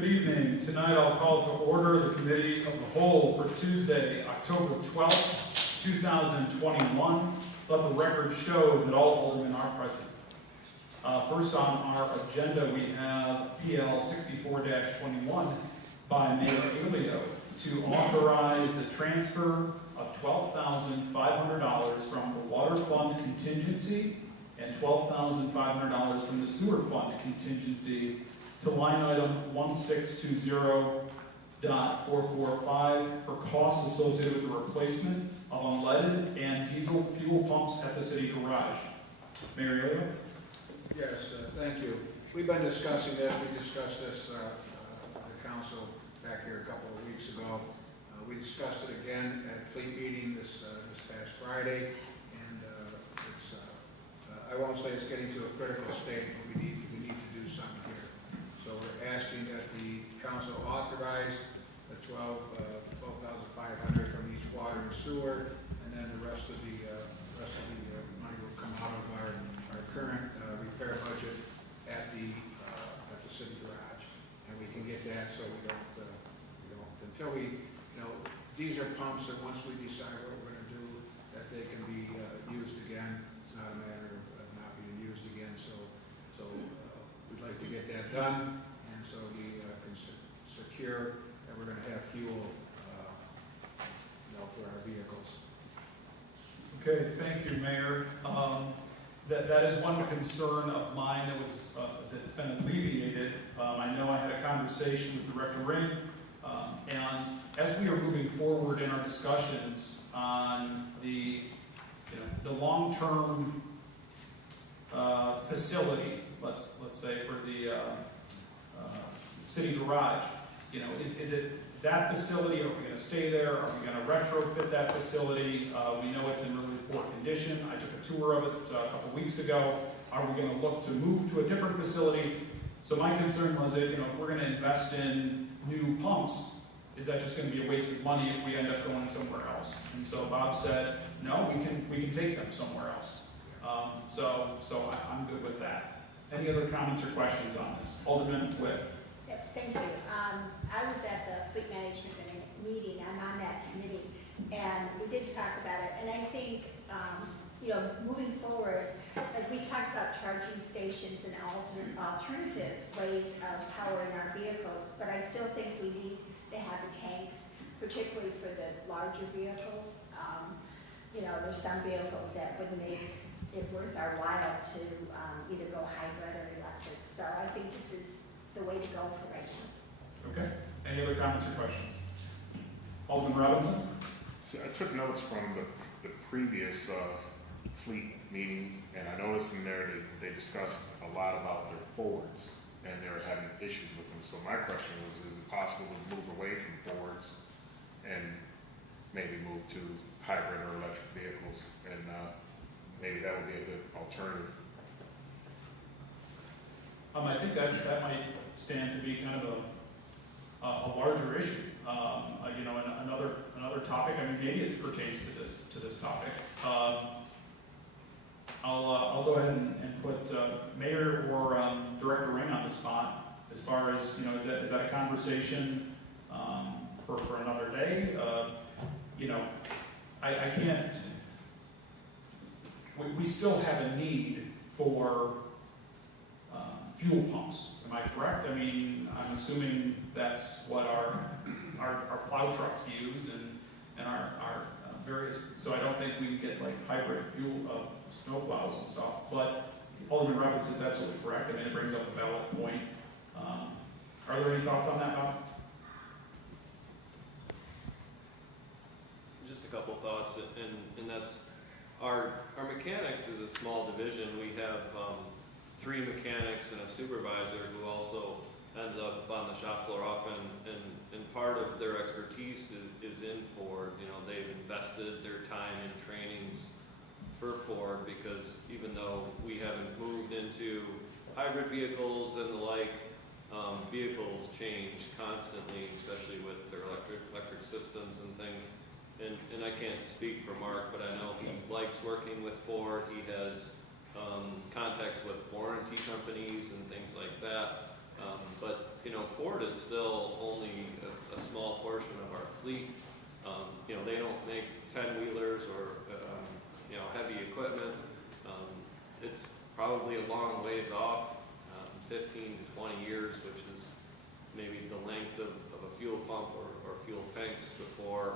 Good evening. Tonight I'll call to order the Committee of the Whole for Tuesday, October 12th, 2021. Let the record show that all aldermen are present. First on our agenda we have PL 64-21 by Mayor Olean to authorize the transfer of $12,500 from the Water Fund contingency and $12,500 from the Sewer Fund contingency to line item 1620.445 for costs associated with the replacement of unleaded and diesel fuel pumps at the city garage. Mayor Olean? Yes, thank you. We've been discussing this. We discussed this at the council back here a couple of weeks ago. We discussed it again at a fleet meeting this past Friday, and I won't say it's getting to a critical state, but we need to do something here. So we're asking that the council authorize the $12,500 from each water and sewer, and then the rest of the money will come out of our current repair budget at the city garage, and we can get that so we don't until we, these are pumps that once we decide what we're going to do, that they can be used again. It's not a matter of not being used again. So we'd like to get that done, and so we can secure that we're going to have fuel, for our vehicles. Okay, thank you, Mayor. That is one concern of mine that was that's been alleviated. I know I had a conversation with Director Ring, and as we are moving forward in our discussions on the long-term facility, let's say for the city garage, is it that facility? Are we going to stay there? Are we going to retrofit that facility? We know it's in really poor condition. I took a tour of it a couple weeks ago. Are we going to look to move to a different facility? So my concern was that, if we're going to invest in new pumps, is that just going to be a waste of money if we end up going somewhere else? And so Bob said, no, we can take them somewhere else. So I'm good with that. Any other comments or questions on this? Alderman Witt. Yep, thank you. I was at the fleet management meeting. I'm on that committee, and we did talk about it. And I think, moving forward, like we talked about charging stations and alternative ways of powering our vehicles, but I still think we need to have the tanks, particularly for the larger vehicles. There's some vehicles that would make it worth our while to either go hybrid or electric. So I think this is the way to go for right now. Okay. Any other comments or questions? Alderman Robinson? So I took notes from the previous fleet meeting, and I noticed in there they discussed a lot about their Fords, and they were having issues with them. So my question was, is it possible to move away from Fords and maybe move to hybrid or electric vehicles, and maybe that would be a good alternative? I think that might stand to be kind of a larger issue. Another topic. I mean, maybe it pertains to this topic. I'll go ahead and put Mayor or Director Ring on the spot as far as is that a conversation for another day? I can't. We still have a need for fuel pumps. Am I correct? I mean, I'm assuming that's what our plow trucks use and our various. So I don't think we can get like hybrid fuel snow plows and stuff. But Alderman Robinson's absolutely correct. I mean, it brings up a valid point. Are there any thoughts on that, Bob? Just a couple thoughts, and that's our mechanics is a small division. We have 3 mechanics and a supervisor who also ends up on the shop floor often, and part of their expertise is in Ford. They've invested their time in trainings for Ford, because even though we haven't moved into hybrid vehicles and the like, vehicles change constantly, especially with their electric systems and things. And I can't speak for Mark, but I know he likes working with Ford. He has contacts with warranty companies and things like that. But, you know, Ford is still only a small portion of our fleet. You know, they don't make 10-wheelers or, you know, heavy equipment. It's probably a long ways off, 15 to 20 years, which is maybe the length of a fuel pump or fuel tanks before,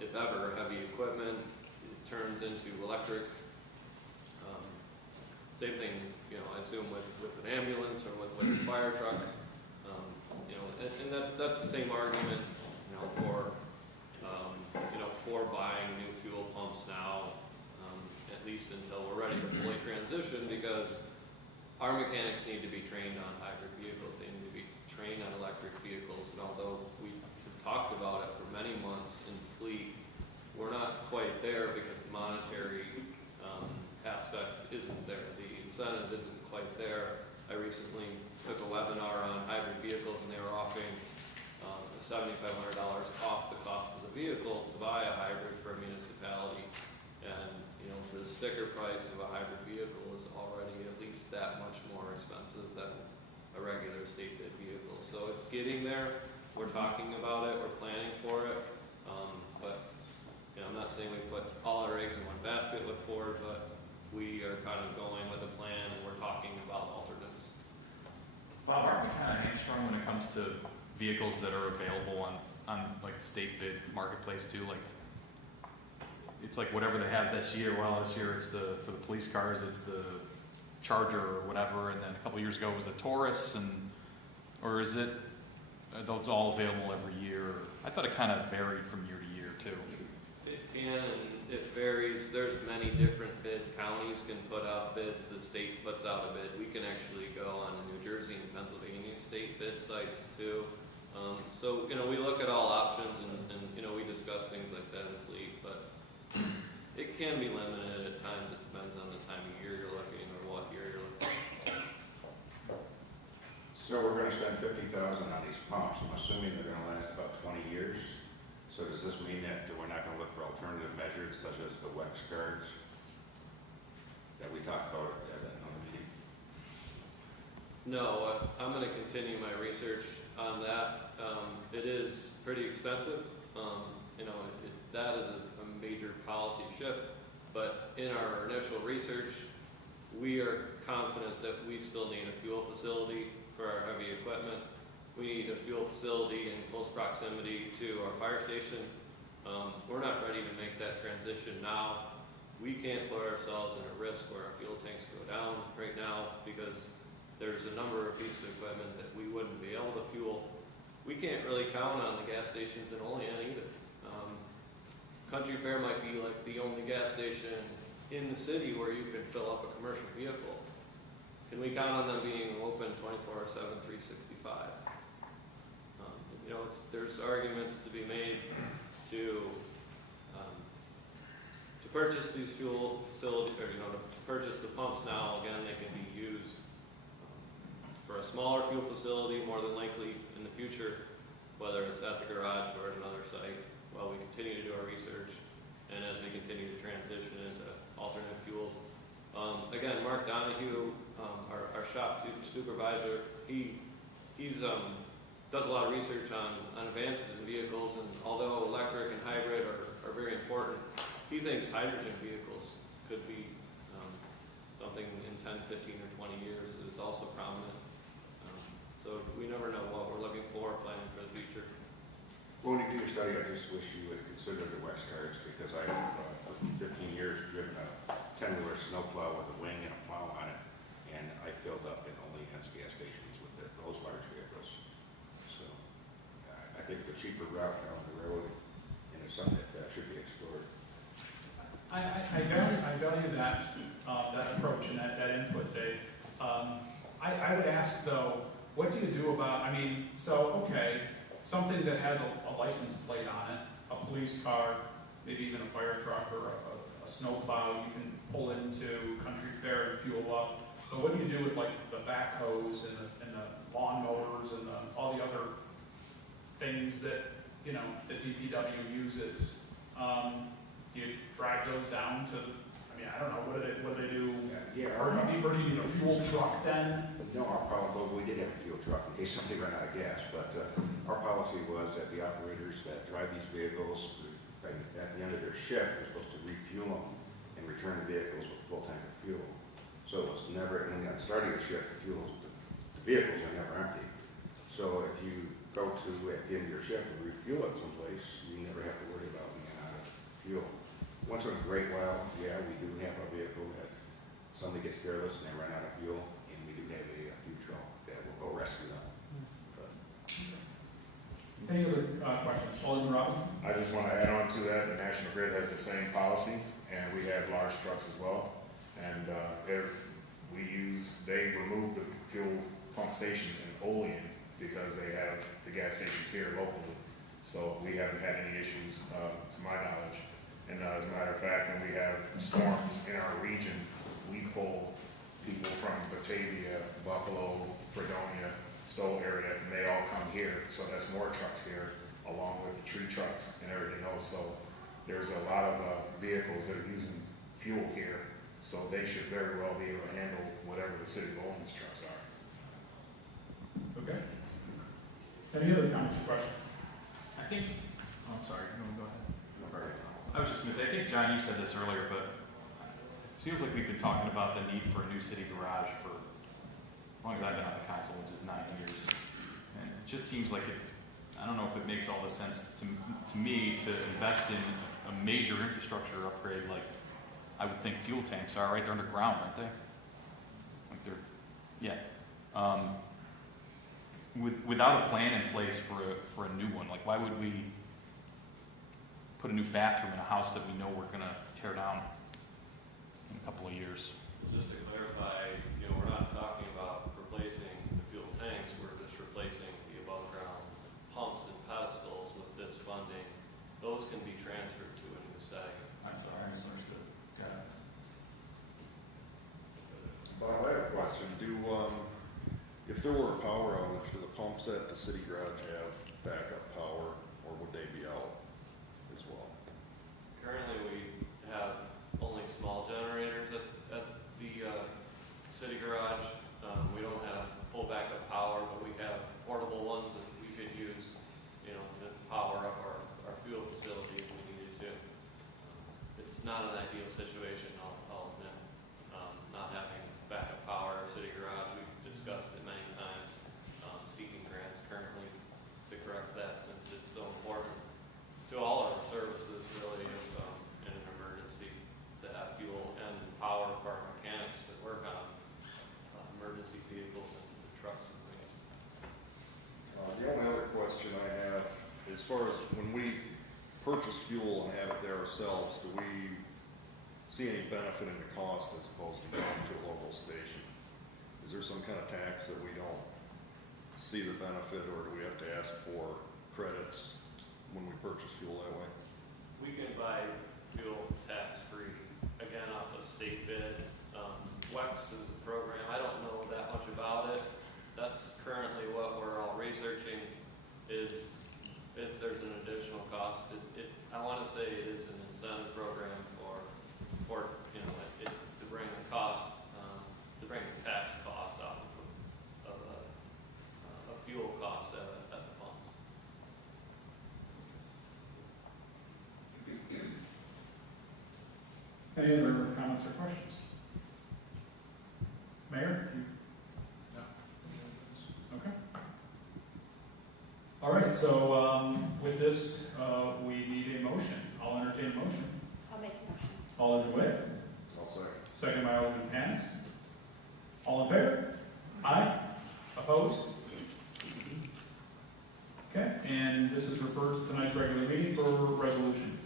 if ever, heavy equipment turns into electric. Same thing, you know, I assume with an ambulance or with a fire truck. You know, and that's the same argument, you know, for buying new fuel pumps now, at least until we're ready to fully transition, because our mechanics need to be trained on hybrid vehicles, they need to be trained on electric vehicles, and although we've talked about it for many months in fleet, we're not quite there because the monetary aspect isn't there, the incentive isn't quite there. I recently took a webinar on hybrid vehicles, and they were offering $7,500 off the cost of the vehicle to buy a hybrid for a municipality, and you know, the sticker price of a hybrid vehicle is already at least that much more expensive than a regular state bid vehicle. So it's getting there. We're talking about it. We're planning for it. But you know, I'm not saying we put all our eggs in one basket with Ford, but we are kind of going with a plan, and we're talking about alternates. Bob, aren't we kind of hamstrung when it comes to vehicles that are available on like the state bid marketplace too? Like, it's like whatever they have this year. Well, this year it's for the police cars, it's the Charger or whatever, and then a couple years ago it was the Taurus, or are those all available every year? I thought it kind of varied from year to year too. It can, and it varies. There's many different bids. Counties can put out bids. The state puts out a bid. We can actually go on the New Jersey and Pennsylvania state bid sites too. So, you know, we look at all options, and you know, we discuss things like that in fleet, but it can be limited at times. It depends on the time of year you're looking or what year you're looking. So we're gonna spend $50,000 on these pumps. I'm assuming they're gonna last about 20 years. So does this mean that we're not gonna look for alternative measures such as the WEX cards that we talked about at another meeting? No, I'm going to continue my research on that. It is pretty expensive. You know, that is a major policy shift. But in our initial research, we are confident that we still need a fuel facility for our heavy equipment. We need a fuel facility in close proximity to our fire station. We're not ready to make that transition now. We can't put ourselves in a risk where our fuel tanks go down right now, because there's a number of pieces of equipment that we wouldn't be able to fuel. We can't really count on the gas stations in Olean either. Country Fair might be like the only gas station in the city where you can fill up a commercial vehicle. Can we count on them being open 24/7, 365? You know, there's arguments to be made to purchase these fuel facilities, or you know, to purchase the pumps now. Again, they can be used for a smaller fuel facility, more than likely in the future, whether it's at the garage or at another site, while we continue to do our research and as we continue to transition into alternate fuels. Again, Mark Donahue, our shop supervisor, he's does a lot of research on advances in vehicles, and although electric and hybrid are very important, he thinks hydrogen vehicles could be something in 10, 15, or 20 years is also prominent. So we never know what we're looking for, planning for the future. Well, when you do your study, I just wish you would consider the WEX cards, because I have for 15 years driven a 10-wheeler snowplow with a wing and a plow on it, and I filled up in only gas stations with those large vehicles. So I think it's a cheaper route down the road, and it's something that should be explored. I value that approach and that input, Dave. I would ask though, what do you do about, I mean, so, okay, something that has a license plate on it, a police car, maybe even a fire truck or a snowplow, you can pull into Country Fair and fuel up. But what do you do with like the backhoes and the lawnmowers and all the other things that, you know, the DPW uses? Do you drag those down to, I mean, I don't know, what do they do? Yeah, Or do you need a fuel truck then? no, our problem, but we did have a fuel case somebody ran out of gas. But our policy was that the operators that drive these vehicles, at the end of their shift, are supposed to refuel them and return the vehicles with a full tank of fuel. So it's never, and at starting the shift, the vehicles are never empty. So if you go to at the end of your shift and refuel it someplace, you never have to worry about being out of fuel. Once in a great while, yeah, we do have a vehicle that somebody gets careless and they run out of fuel, and we do have a food truck that will go rescue them. Any other questions? Alderman Robinson? I just want to add on to that, the National Grid has the same policy, and we have large trucks as well. And they remove the fuel pump station in Olean because they have the gas stations here locally. So we haven't had any issues, to my knowledge. And as a matter of fact, when we have storms in our region, we pull people from Batavia, Buffalo, Fredonia, Stowe area, and they all come here. So that's more trucks here, along with the tree trucks and everything else. So there's a lot of vehicles that are using fuel here. So they should very well be able to handle whatever the city of Olean's trucks are. Okay. Any other comments or questions? I think, oh, I'm sorry, no, go ahead. I was just gonna say, I think, John, you said this earlier, but it feels like we've been talking about the need for a new city garage for as long as I've been on the council, which is 9 years. And it just seems like I don't know if it makes all the sense to me to invest in a major infrastructure upgrade like I would think fuel tanks are, right? They're underground, aren't they? Like they're, yeah. Without a plan in place for a new one, like why would we put a new bathroom in a house that we know we're gonna tear down in a couple of years? Just to clarify, we're not talking about replacing the fuel tanks, we're just replacing the above ground pumps and pedestals with this funding. Those can be transferred to a new site. I'm sorry, I misunderstood. Okay. Bob, I have a question. If there were a power outage, do the pumps at the city garage have backup power, or would they be out as well? Currently, we have only small generators at the city garage. We don't have full backup power, but we have portable ones that we could use, to power up our fuel facility if we needed to. It's not an ideal situation, I'll admit, not having backup power at city garage. We've discussed it many times, seeking grants currently to correct that since it's so important to all our services really in an emergency to have fuel and power for our mechanics to work on emergency vehicles and trucks and things. The only other question I have, as far as when we purchase fuel and have it there ourselves, do we see any benefit in the cost as opposed to going to a local station? Is there some kind of tax that we don't see the benefit, or do we have to ask for credits when we purchase fuel that way? We can buy fuel tax-free, again, off a state bid. WEX is a program, I don't know that much about it. That's currently what we're all researching, is if there's an additional cost. I want to say it is an incentive program for to bring the cost, to bring the tax cost out of a fuel cost at the pumps. Any other comments or questions? Mayor? Okay. All right, so with this, we need a motion. I'll entertain a motion. I'll make a motion. Alderman Witt, I'll say. second by Alderman Panis. All in favor? Aye. Opposed? Okay, and this is referred to tonight's regular meeting for resolution.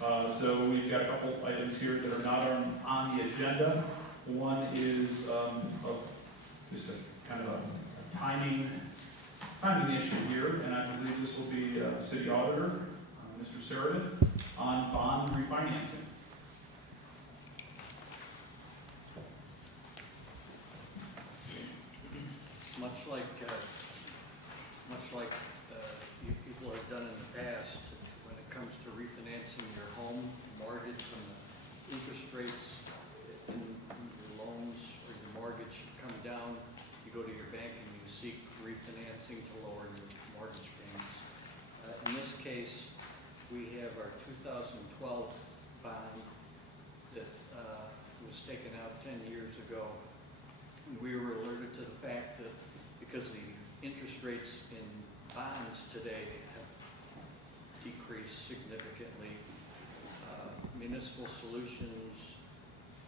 So we've got a couple items here that are not on the agenda. One is just a kind of a timing issue here, and I believe this will be City Auditor, Mr. Sheridan, on bond refinancing. Much like you people have done in the past, when it comes to refinancing your home mortgage, when the interest rates in your loans or your mortgage come down, you go to your bank and you seek 10 years ago. And we were alerted to the fact that because the interest rates in bonds today have decreased significantly, Municipal Solutions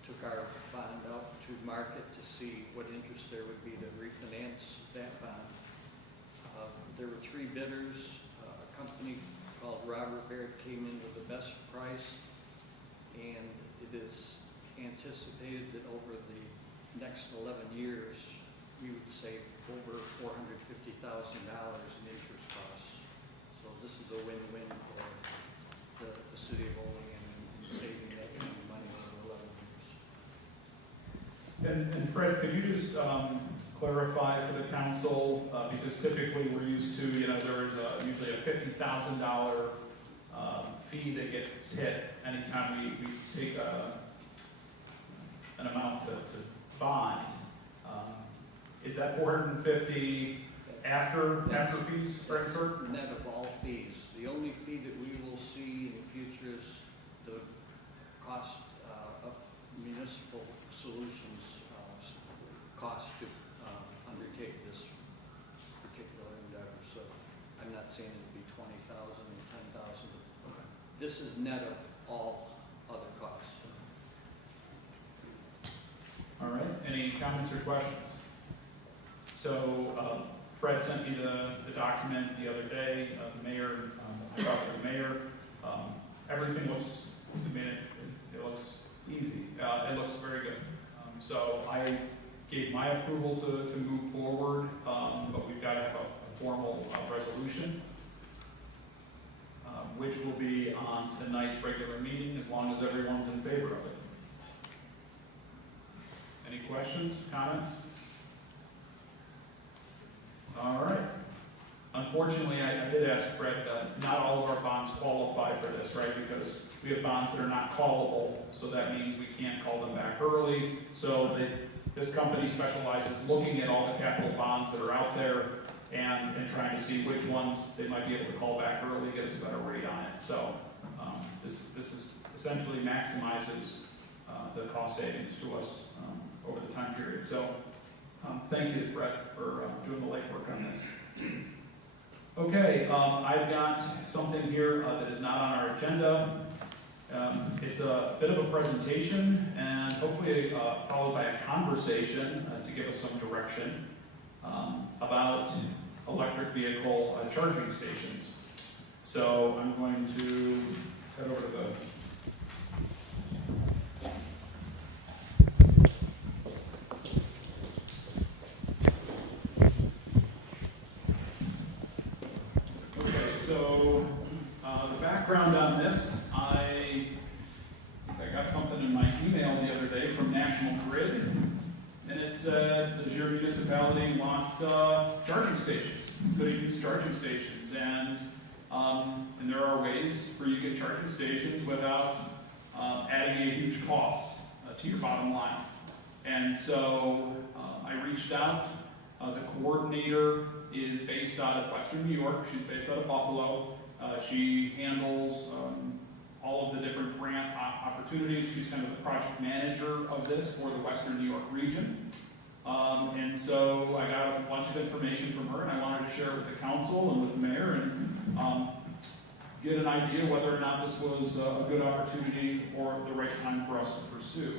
took our bond out to market to see what interest there would be to refinance that bond. There were 3 bidders. A company called Robert Baird came in with the best price, and it is anticipated that over the next 11 years, we would save over $450,000 in interest costs. So this is a win-win for the city of Olean and saving that kind of money over 11 years. And Fred, could you just clarify for the council, because typically we're used to, there is usually a $50,000 fee that gets hit anytime we take an amount to bond. Is that 450 after fees are incurred? Net of all fees. The only fee that we will see in the future is the cost of Municipal Solutions cost to undertake this particular endeavor. So I'm not saying it'd be 20,000 or 10,000. This is net of all other costs. All right, any comments or questions? So Fred sent me the document the other day, the mayor, I talked to the mayor. Everything looks, it looks easy. It looks very good. So I gave my approval to move forward, but we've got to have a formal resolution, which will be on tonight's regular meeting as long as everyone's in favor of it. Any questions, comments? All right. Unfortunately, I did ask Fred, not all of our bonds qualify for this, right? Because we have bonds that are not callable, so that means we can't call them back early. So this company specializes looking at all the capital bonds that are out there and trying to see which ones they might be able to call back early, get us a better rate on it. So this is essentially maximizes the cost savings to us over the time period. So thank you, Fred, for doing the legwork on this. Okay, I've got something here that is not on our agenda. It's a bit of a presentation and hopefully followed by a conversation to give us some direction about electric vehicle charging stations. So I'm going to head over to the So the background on this, I got something in my email the other day from National Grid, and it said, does your municipality want charging stations, good-use charging stations? And there are ways for you to get charging stations without adding a huge cost to your bottom line. And so I reached out. The coordinator is based out of Western New York. She's based out of Buffalo. She handles all of the different grant opportunities. She's kind of the project manager of this for the Western New York region. And so I got a bunch of information from her, and I wanted to share it with the council and with the mayor and get an idea whether or not this was a good opportunity or the right time for us to pursue.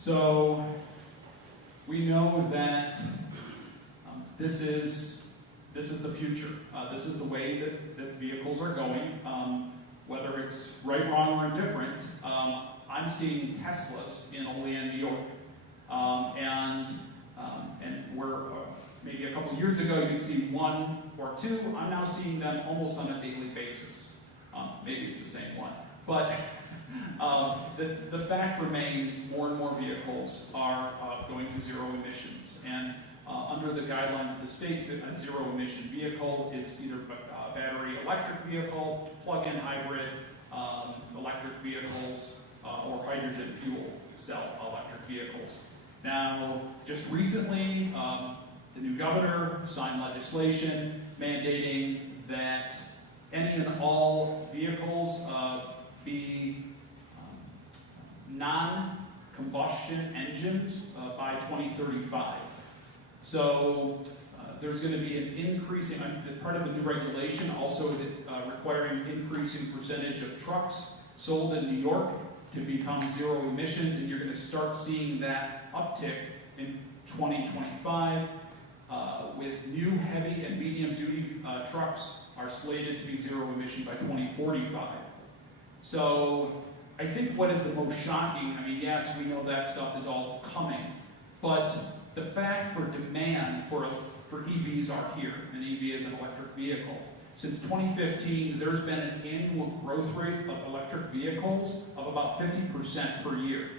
So we know that this is the future. This is the way that vehicles are going. Whether it's right, wrong, or indifferent, I'm seeing Teslas in Olean, New York, and we're maybe a couple years ago you could see one or two. I'm now seeing them almost on a daily basis. Maybe it's the same one, but. The fact remains more and more vehicles are going to zero emissions, and under the guidelines of the states, a zero emission vehicle is either a battery electric vehicle, plug-in hybrid electric vehicles, or hydrogen fuel cell electric vehicles. Now, just recently, the new governor signed legislation mandating that any and all vehicles be non-combustion engines by 2035. So there's going to be an increasing, part of the new regulation also is requiring increasing percentage of trucks sold in New York to become zero emissions, and you're going to start seeing that uptick in 2025 with new heavy and medium duty trucks are slated to be zero emission by 2045. So I think what is the most shocking, I mean, yes, we know that stuff is all coming, but the fact for demand for EVs are here, and EV is an electric vehicle. Since 2015, there's been an annual growth rate of electric vehicles of about 50% per year.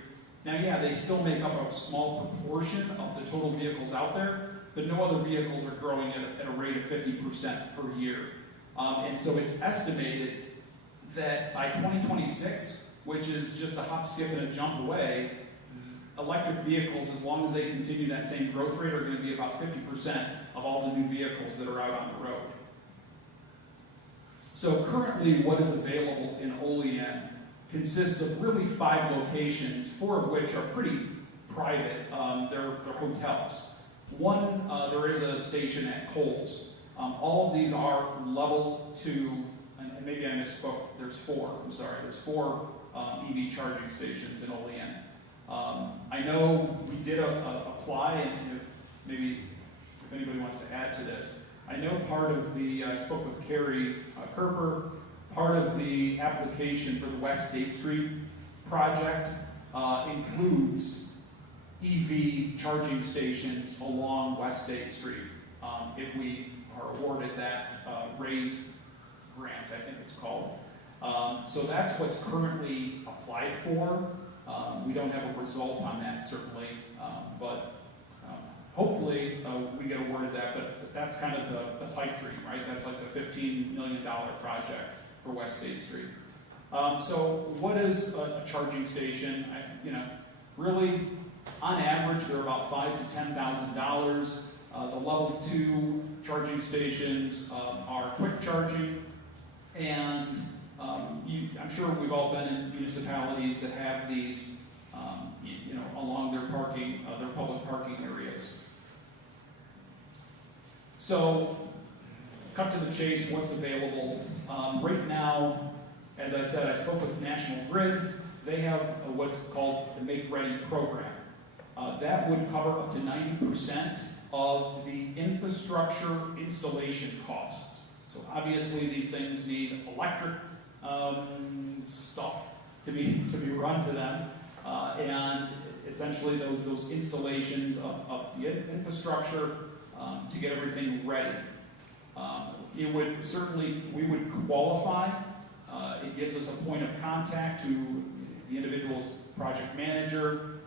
Now, yeah, they still make up a small proportion of the total vehicles out there, but no other vehicles are growing at a rate of 50% per year. And so it's estimated that by 2026, which is just a hop, skip, and a jump away, electric vehicles, as long as they continue that same growth rate, are going to be about 50% of all the new vehicles that are out on the road. So currently what is available in Olean consists of really 5 locations, 4 of which are pretty private. They're hotels. One, there is a station at Coles. All of these are level 2, and maybe I misspoke, there's 4, I'm sorry, there's 4 EV charging stations in Olean. I know we did apply, and if anybody wants to add to this, I know part of the, I spoke with Carrie Kerper, part of the application for the West State Street project includes EV charging stations along West State Street. If we are awarded that RAISE grant, I think it's called. So that's what's currently applied for. We don't have a result on that certainly, but hopefully we get awarded that, but that's kind of the pipe dream, right? That's like the $15 million project for West State Street. So what is a charging station? Really, on average, they're about $5,000 to $10,000. The level 2 charging stations are quick charging, and I'm sure we've all been in municipalities that have these, along their public parking areas. So, cut to the chase, what's available. Right now, as I said, I spoke with National Grid. They have what's called the Make Ready program. That would cover up to 90% of the infrastructure installation costs. So obviously these things need electric stuff to be run to them, and essentially those installations of the infrastructure to get everything ready. It would certainly, we would qualify. It gives us a point of contact to the individual's project manager.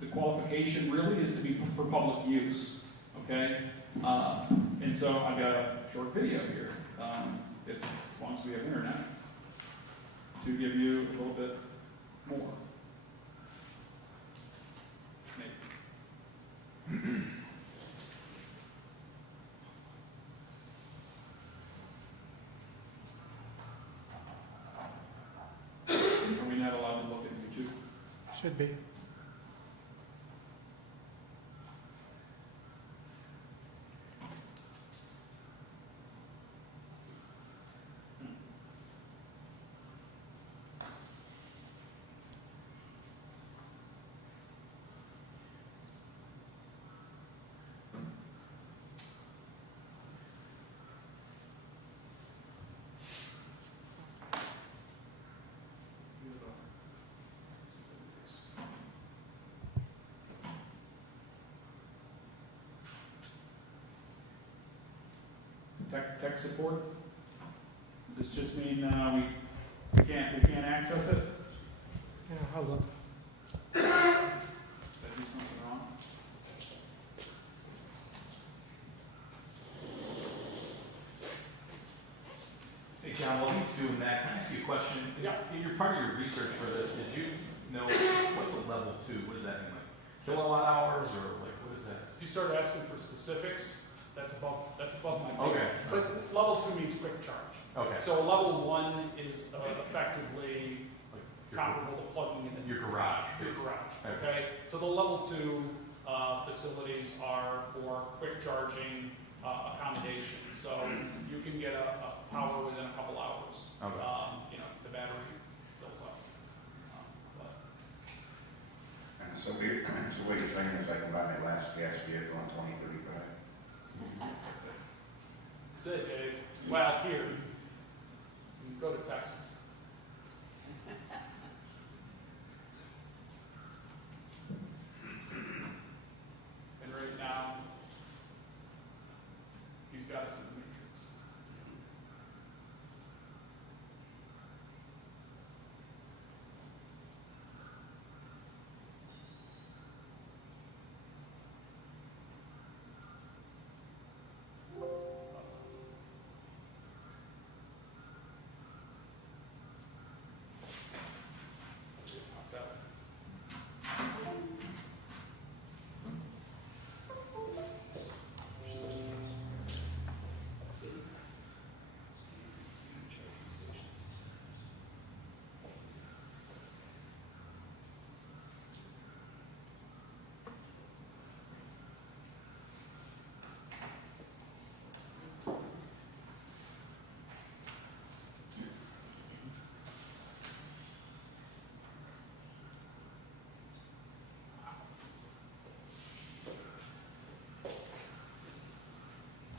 The qualification really is to be for public use, okay? And so I've got a short video here, as long as we have internet, to give you a little bit more. Maybe. Are we not allowed to look at YouTube? Should be. Tech support? Does this just mean we can't access it? Yeah, I'll look. Did I do something wrong? Hey John, while he's doing that, can I ask you a question? Yeah. In your part of your research for this, did you know what's a level 2? What does that mean? Like kilowatt hours, or like what is that? If you start asking for specifics, that's above my pay. Okay. But level 2 means quick charge. Okay. So level 1 is effectively, Like comparable to plugging in Your garage. your garage, okay? So the level 2 facilities are for quick charging accommodation. So you can get a power within a couple hours. Okay. You know, the battery fills up. But And so what you're saying is I can buy my last gas vehicle in 2035? that's it, Dave. Well, here, you can go to Texas. And right now, he's got us in the matrix. Popped out. See? Charging stations.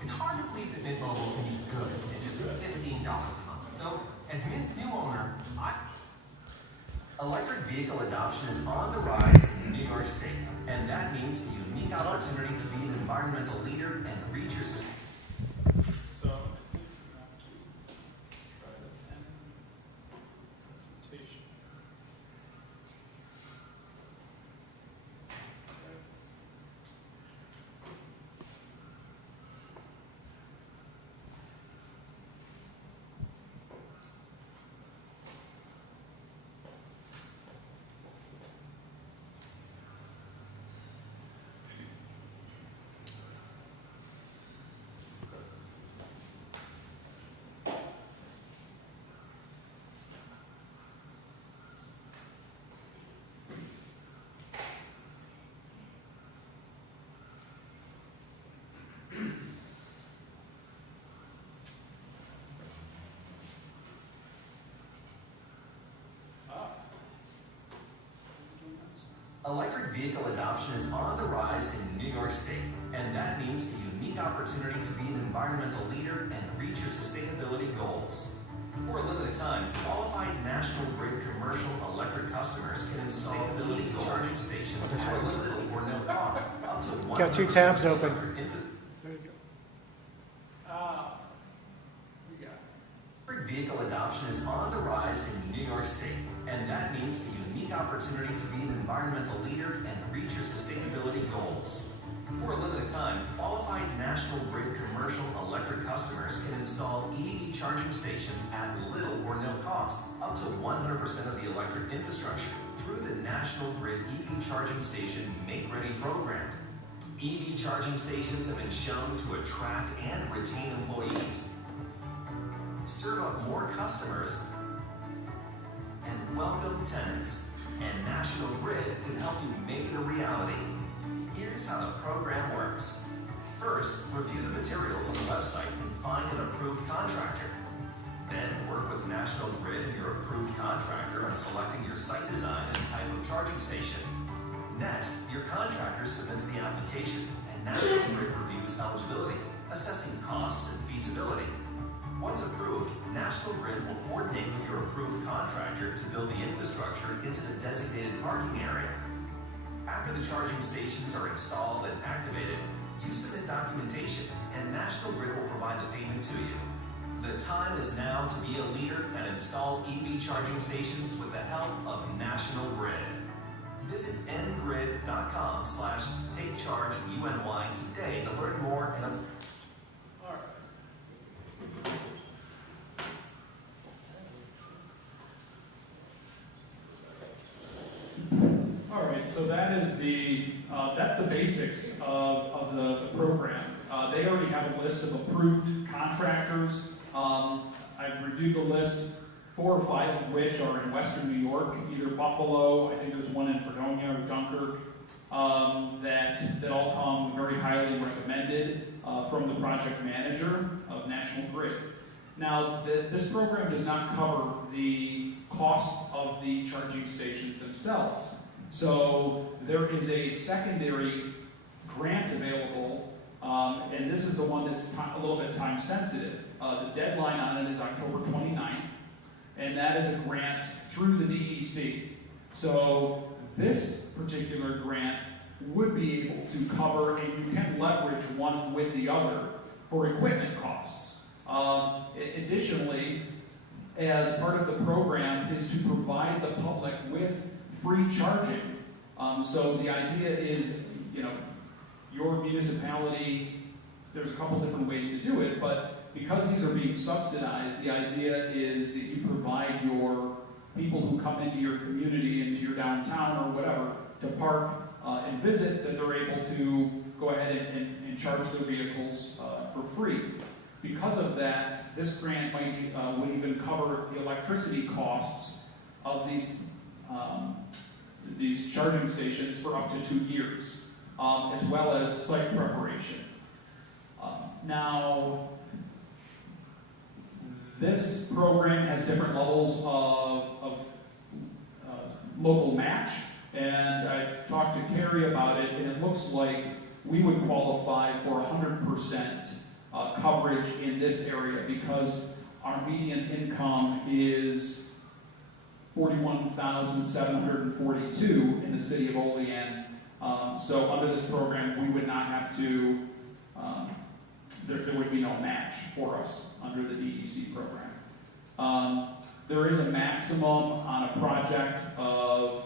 It's hard to believe that Mint Mobile can be good at just $15 a month. So, as Mint's new owner, Electric vehicle adoption is on the rise in New York State, and that means a unique opportunity to be an environmental leader and reach your sustainability. So I think we have to, let's try the 10 presentation. Okay. Electric vehicle adoption is on the rise in New York State, and that means a unique opportunity to be an environmental leader and reach your sustainability goals. For a limited time, qualified National Grid commercial electric customers can install EV charging stations at little or no cost, up to 100% Got two tabs open. electric infrastructure. There you go. We got it. Electric vehicle adoption is on the rise in New York State, and that means a unique opportunity to be an environmental leader and reach your sustainability goals. For a limited time, qualified National Grid commercial electric customers can install EV charging stations at little or no cost, up to 100% of the electric infrastructure, through the National Grid EV charging station Make Ready program. EV charging stations have been shown to attract and retain employees, serve up more customers, and welcome tenants. And National Grid can help you make it a reality. Here's how the program works. First, review the materials on the website and find an approved contractor. Then work with National Grid and your approved contractor on selecting your site design and type of charging station. Next, your contractor submits the application and National Grid reviews eligibility, assessing costs and feasibility. Once approved, National Grid will coordinate with your approved contractor to build the infrastructure into the designated parking area. After the charging stations are installed and activated, you submit documentation and National Grid will provide the payment to you. The time is now to be a leader and install EV charging stations with the help of National Grid. Visit ngrid.com/takechargeuny today to learn more and All right. All right, so that is that's the basics of the program. They already have a list of approved contractors. I've reviewed the list. 4 or 5 of which are in western New York, either Buffalo, I think there's one in Fredonia or Dunkirk, that all come very highly recommended from the project manager of National Grid. Now, this program does not cover the costs of the charging stations themselves. So there is a secondary grant available, and this is the one that's a little bit time sensitive. The deadline on it is October 29th, and that is a grant through the DEC. So this particular grant would be able to cover, and you can leverage one with the other for equipment costs. Additionally, as part of the program is to provide the public with free charging. So the idea is, your municipality, there's a couple different ways to do it, but because these are being subsidized, the idea is that you provide your people who come into your community, into your downtown or whatever, to park and visit, that they're able to go ahead and charge their vehicles for free. Because of that, this grant would even cover the electricity costs of these charging stations for up to 2 years, as well as site preparation. Now, this program has different levels of local match, and I talked to Carrie about it, and it looks like we would qualify for 100% coverage in this area because our median income is $41,742 in the city of Olean. So under this program, we would not have to, there would be no match for us under the DEC program. There is a maximum on a project of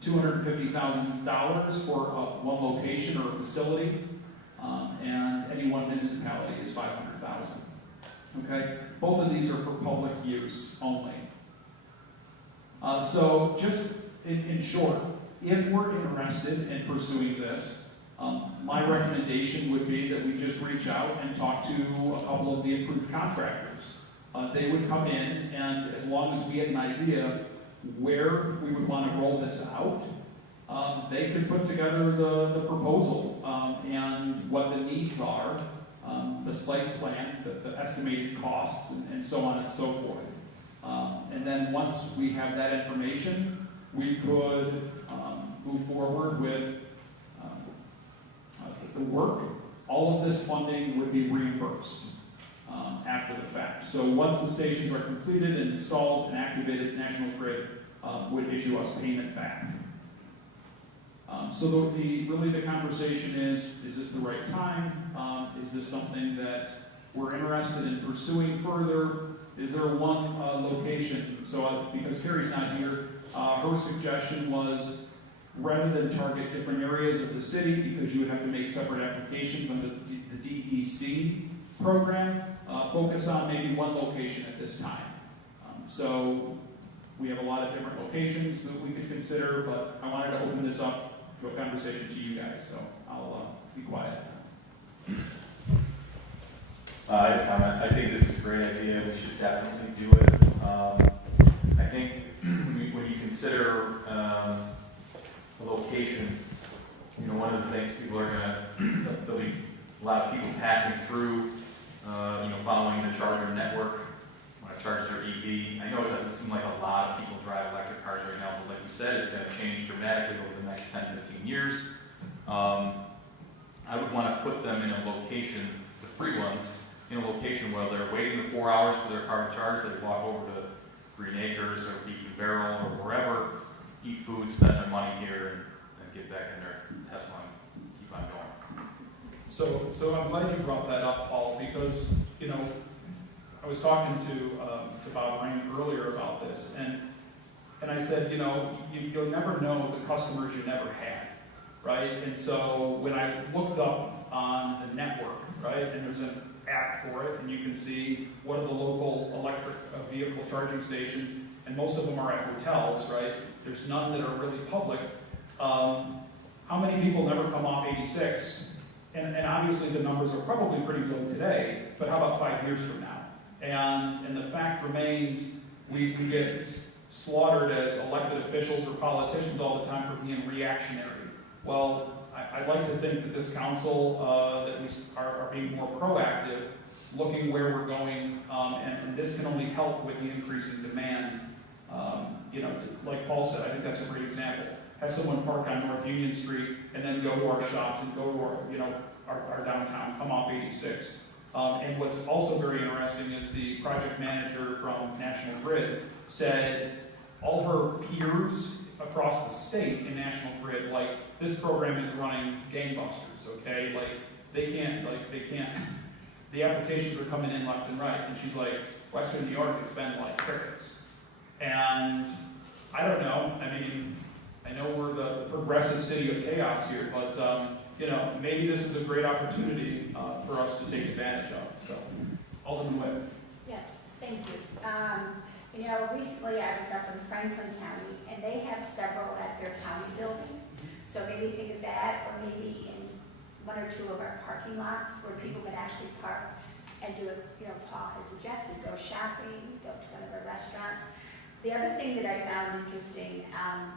$250,000 for one location or a facility, and any one municipality is $500,000. Okay, both of these are for public use only. So just in short, if we're interested in pursuing this, my recommendation would be that we just reach out and talk to a couple of the approved contractors. They would come in, and as long as we had an idea where we would want to roll this out, they could put together the proposal and what the needs are, the site plan, the estimated costs, and so on and so forth. And then once we have that information, we could move forward with the work. All of this funding would be reimbursed after the fact. So once the stations are completed and installed and activated, National Grid would issue us payment back. So really the conversation is this the right time? Is this something that we're interested in pursuing further? Is there one location? So because Carrie's not here, her suggestion was rather than target different areas of the city, because you would have to make separate applications under the DEC program, focus on maybe one location at this time. So we have a lot of different locations that we could consider, but I wanted to open this up to a conversation to you guys, so I'll be quiet. I have a comment. I think this is a great idea. We should definitely do it. I think when you consider the location, one of the things people are there'll be a lot of people passing through, following the charger network when I charge their EV. I know it doesn't seem like a lot of people drive electric cars right now, but like you said, it's going to change dramatically over the next 10, 15 years. I would want to put them in a location, the free ones, in a location where they're waiting the 4 hours for their car to charge. They walk over to Green Acres or Beefy Barrel or wherever, eat food, spend their money here, and get back in their Tesla and keep on going. So I'm glad you brought that up, Paul, because, I was talking to Bob Rain earlier about this, and I said, you'll never know the customers you never had, right? And so when I looked up on the network, right, and there's an app for it, and you can see what are the local electric vehicle charging stations, and most of them are at hotels, right? There's none that are really public. How many people never come off 86? And obviously the numbers are probably pretty low today, but how about 5 years from now? And the fact remains, we get slaughtered as elected officials or politicians all the time for being reactionary. Well, I'd like to think that this council, that we are being more proactive, looking where we're going, and this can only help with the increasing demand. Like Paul said, I think that's a great example. Have someone park on North Union Street and then go to our shops and go to our downtown, come off 86. And what's also very interesting is the project manager from National Grid said all her peers across the state in National Grid, like, this program is running gangbusters, okay? They can't, the applications are coming in left and right. And she's like, Western New York, it's been like crickets. And I don't know, I mean, I know we're the progressive city of chaos here, but, maybe this is a great opportunity for us to take advantage of. So, Alderman Witt. Yes, thank you. Recently I was up in Franklin County, and they have several at their county building. So maybe think of that, or maybe in one or two of our parking lots where people can actually park and do it, Paul has suggested, go shopping, go to one of our restaurants. The other thing that I found interesting,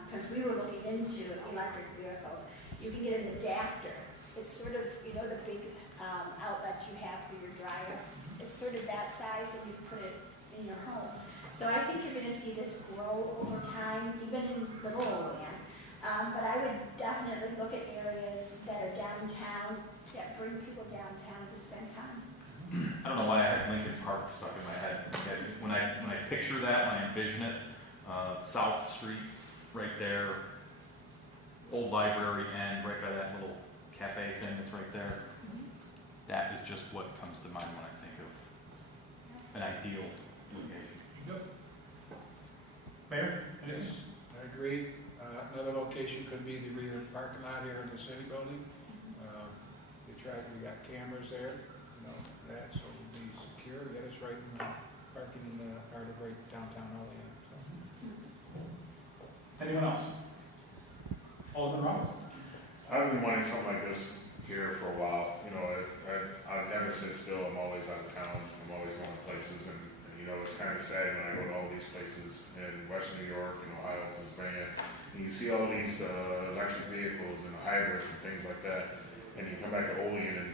because we were looking into electric vehicles, you can get an adapter. It's sort of, the big outlet you have for your dryer. It's sort of that size, and you put it in your home. So I think you're going to see this grow over time, even in little Olean. But I would definitely look at areas that are downtown, that bring people downtown to spend time. I don't know why I have Lincoln Park stuck in my head. When I picture that, when I envision it, South Street, right there, old library end, right by that little cafe thing that's right there. That is just what comes to mind when I think of an ideal location. Yep. Mayor? Yes. I agree. Another location could be the rear parking lot here in the city building. We got cameras there, so we'll be secure, get us right in the parking in the part of right downtown Olean. Anyone else? Alderman Roberts? I've been wanting something like this here for a while. I never sit still. I'm always out of town. I'm always going places, and it's kind of sad when I go to all these places in Western New York and Ohio, Pennsylvania, and you see all these electric vehicles and hybrids and things like that, and you come back to Olean and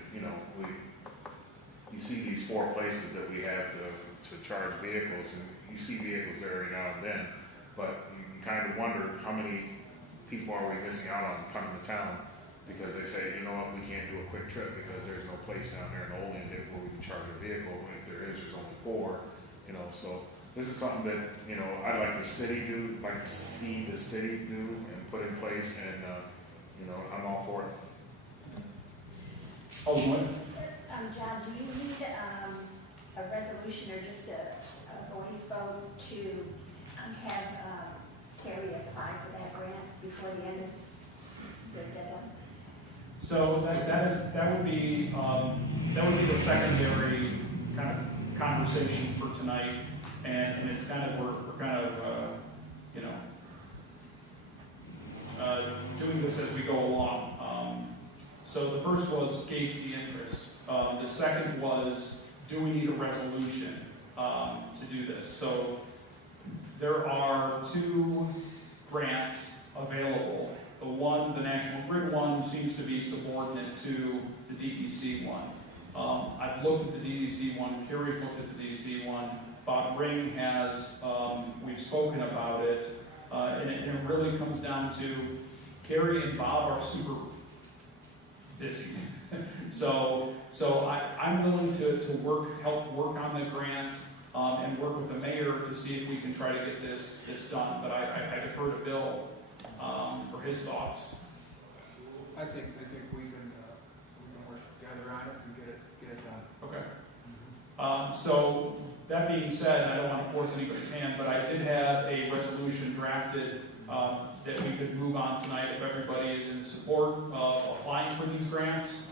you see these 4 places that we have to charge vehicles, and you see vehicles there every now and then, but you kind of wonder how many people are we missing out on coming to town because they say, we can't do a quick trip because there's no place down there in Olean where we can charge a vehicle. And if there is, there's only 4. So this is something that, I'd like to see the city do and put in place, and, I'm all for it. Alderman Witt? John, do you need a resolution or just a voice vote to have Carrie apply for that grant before the end of the deadline? So that would be the secondary kind of conversation for tonight, and it's kind of we're kind of doing this as we go along. So the first was gauge the interest. The second was, do we need a resolution to do this? So there are 2 grants available. The National Grid one seems to be subordinate to the DEC one. I've looked at the DEC one, Carrie's looked at the DEC one, Bob Ring has, we've spoken about it, and it really comes down to Carrie and Bob are super busy. So I'm willing to help work on the grant, and work with the mayor to see if we can try to get this done. But I defer to Bill for his thoughts. I think we can work together on it and get it done. Okay. So that being said, I don't want to force anybody's hand, but I did have a resolution drafted that we could move on tonight if everybody is in support of applying for these grants.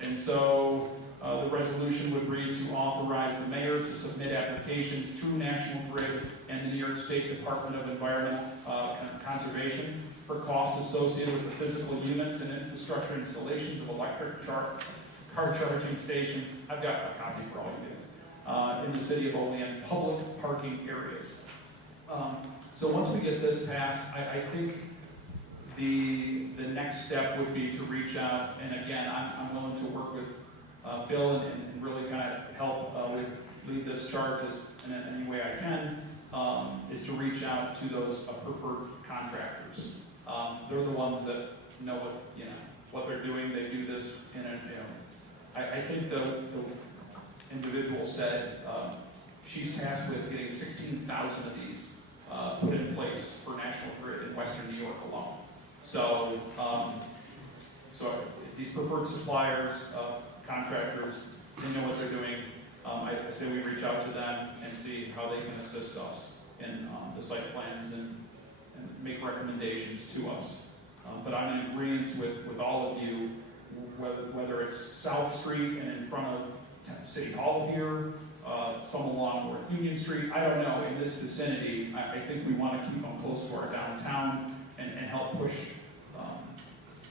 And so the resolution would read to authorize the mayor to submit applications through National Grid and the New York State Department of Environmental Conservation for costs associated with the physical units and infrastructure installations of electric car charging stations. I've got a copy for all you guys. in the city of Olean, public parking areas. So once we get this passed, I think the next step would be to reach out, and again, I'm willing to work with Bill and really kind of help lead this charge in any way I can, is to reach out to those preferred contractors. They're the ones that know what they're doing. They do this in I think the individual said she's tasked with getting 16,000 of these put in place for National Grid in Western New York alone. So, if these preferred suppliers, contractors, they know what they're doing. I say we reach out to them and see how they can assist us in the site plans and make recommendations to us. But I'm in agreement with all of you, whether it's South Street and in front of City Hall here, some along North Union Street, I don't know, in this vicinity, I think we want to keep them close to our downtown and help push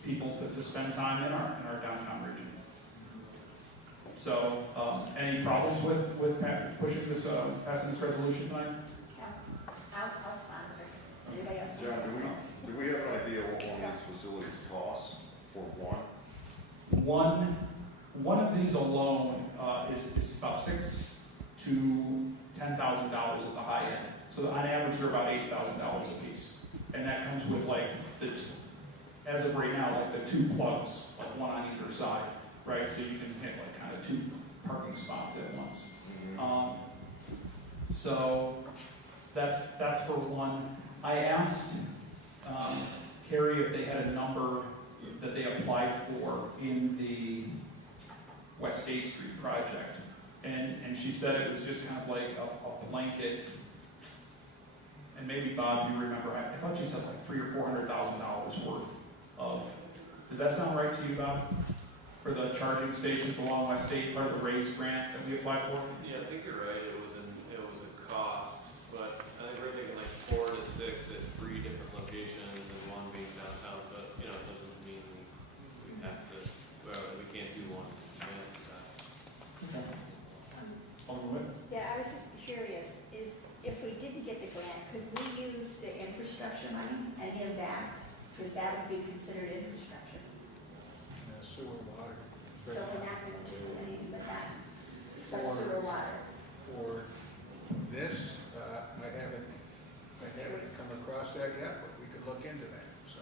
people to spend time in our downtown region. So, any problems with pushing this, passing this resolution tonight? I'll sponsor. Anybody else? John, do we have an idea what one of these facilities costs for one? One of these alone is about $6,000 to $10,000 at the high end. So on average, they're about $8,000 a piece, and that comes with as of right now, like the 2 plugs, like one on either side, right? So you can hit like kind of 2 parking spots at once. So that's for one. I asked Carrie if they had a number that they applied for in the West State Street project, and she said it was just kind of like a blanket. And maybe Bob, you remember? I thought she said like $300,000 or $400,000 worth of. Does that sound right to you, Bob? For the charging stations along West State, part of the RAISE grant that we applied for? Yeah, I think you're right, it was a cost, but I think we're thinking like 4 to 6 at 3 different locations and one being downtown, but, it doesn't mean we have to, we can't do one. Okay. Alderman Witt? Yeah, I was just curious, if we didn't get the grant, could we use the infrastructure money and have that? Because that would be considered infrastructure. Sewer, water. So we're not going to do anything but that. For- Sewer, water. For this, I haven't come across that yet, but we could look into that, so.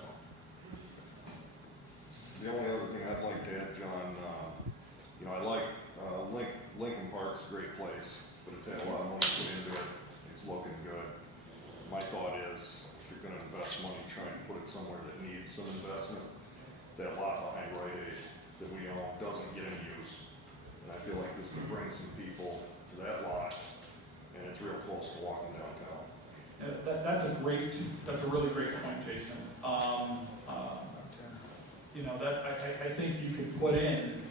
The only other thing I'd like to add, John, I like, Lincoln Park's a great place, but it's had a lot of money put into it. It's looking good. My thought is, if you're gonna invest money, try and put it somewhere that needs some investment. That lot behind Rite Aid that we own doesn't get any use. And I feel like this could bring some people to that lot, and it's real close to walking downtown. That's a really great point, Jason. I think you could put in,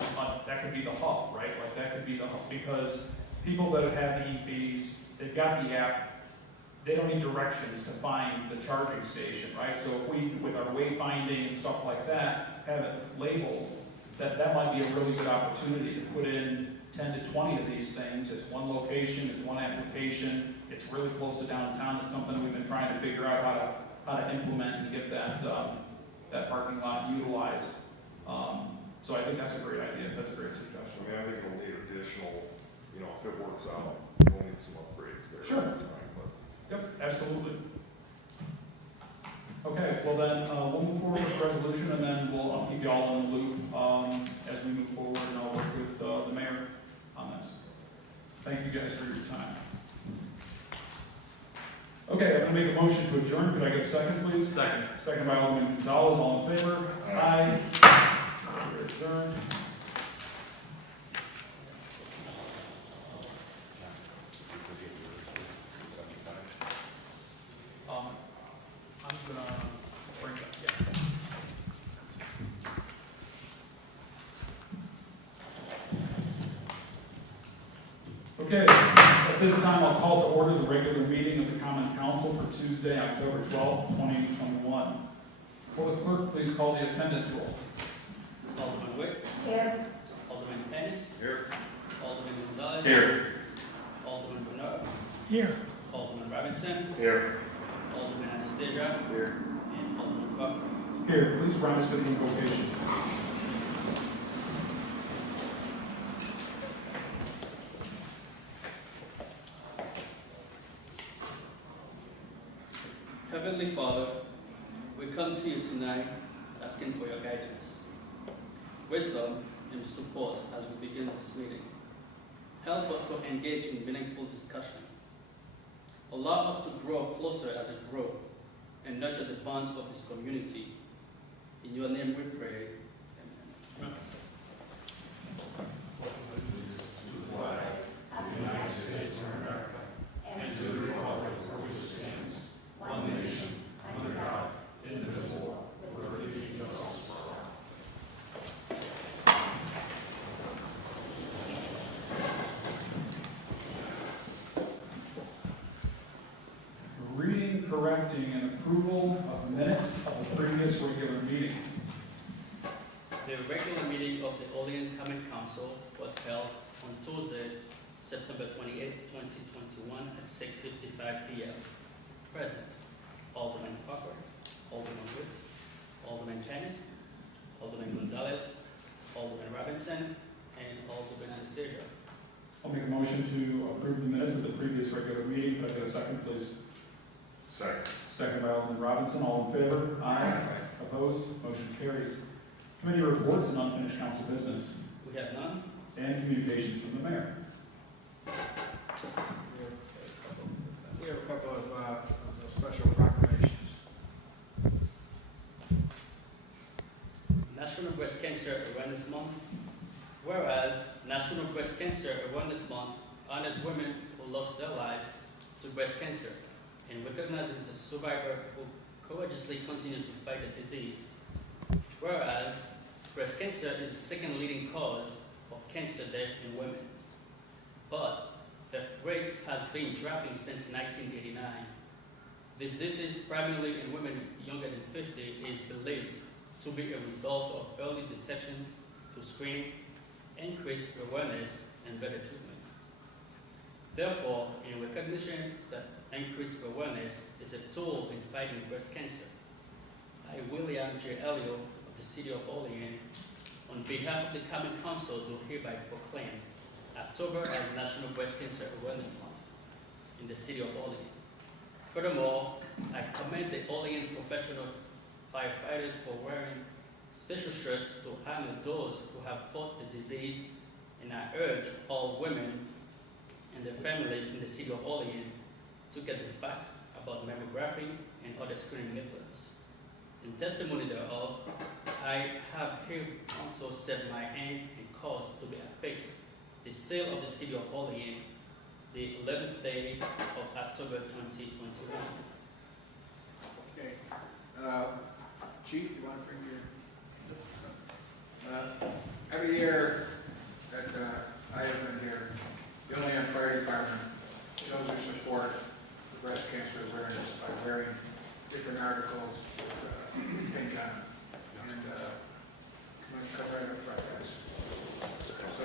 that could be the hub, right? Like that could be the hub, because people that have EVs, they've got the app, they don't need directions to find the charging station, right? So if we, with our wayfinding and stuff like that, have it labeled, that might be a really good opportunity to put in 10 to 20 of these things. It's one location, it's one application, it's really close to downtown. It's something we've been trying to figure out how to implement and get that parking lot utilized. So I think that's a great idea. That's a great suggestion. I think it'll need additional, if it works out, we'll need some upgrades there. Sure. over time, but Yep, absolutely. Okay, well then, we'll move forward with the resolution, and then I'll keep you all in the loop as we move forward, and I'll work with the mayor on this. Thank you guys for your time. Okay, I'm gonna make a motion to adjourn. Could I get a second, please? Second. Second by Alderman Gonzalez. All in favor? Aye. We're adjourned. I'm gonna bring it up, yeah. Okay, at this time, I'll call to order the regular meeting of the Common Council for Tuesday, October 12th, 2021. Will the clerk please call the attendance roll? Alderman Wick. Here. Alderman Ennis. here. Alderman Gonzalez. Here. Bernard, Here. Alderman Robinson, Here. Alderman Anastasia, and Alderman Crawford. Here, please rise for the invocation. Heavenly Father, we come to you tonight asking for your guidance, wisdom, and support as we begin this meeting. Help us to engage in meaningful discussion. Allow us to grow closer as a group and nurture the bonds of this community. In your name we pray. Amen. Reading, correcting, and approval of minutes of the previous regular meeting. The regular meeting of the Olean Common Council was held on Tuesday, September 28, 2021 at 6:55 p.m. Present, Alderman Crawford, Alderman Witt, Alderman Janice, Alderman Gonzalez, Alderman Robinson, and Alderman Anastasia. I'll make a motion to approve the minutes of the previous regular meeting. Could I get a second, please? Second. Second by Alderman Robinson. All in favor? Aye. Opposed? Motion carries. Committee reports and unfinished council business. We have none. And communications from the mayor. We have a couple of special proclamations. National Breast Cancer Awareness Month. Whereas National Breast Cancer Awareness Month honors women who lost their lives to breast cancer and recognizes the survivor who courageously continue to fight the disease. Whereas breast cancer is the second leading cause of cancer death in women. But the rates has been dropping since 1989. This disease, primarily in women younger than 50, is believed to be a result of early detection through screening, increased awareness, and better treatment. Therefore, in recognition that increased awareness is a tool in fighting breast cancer, I, William J. Elliott of the City of Olean, on behalf of the Common Council, do hereby proclaim October as National Breast Cancer Awareness Month in the City of Olean. Furthermore, I commend the Olean professional firefighters for wearing special shirts to honor those who have fought the disease, and I urge all women and their families in the City of Olean to get the facts about mammography and other screening methods. In testimony thereof, I have hereunto set my aim and cause to be affixed the seal of the City of Olean, the 11th day of October 2021. Okay. Chief, you want to bring your... every year that I have been here, the Olean Fire Department shows their support for breast cancer awareness by wearing different articles with pink on them. And I'm going to come right up front, guys. So,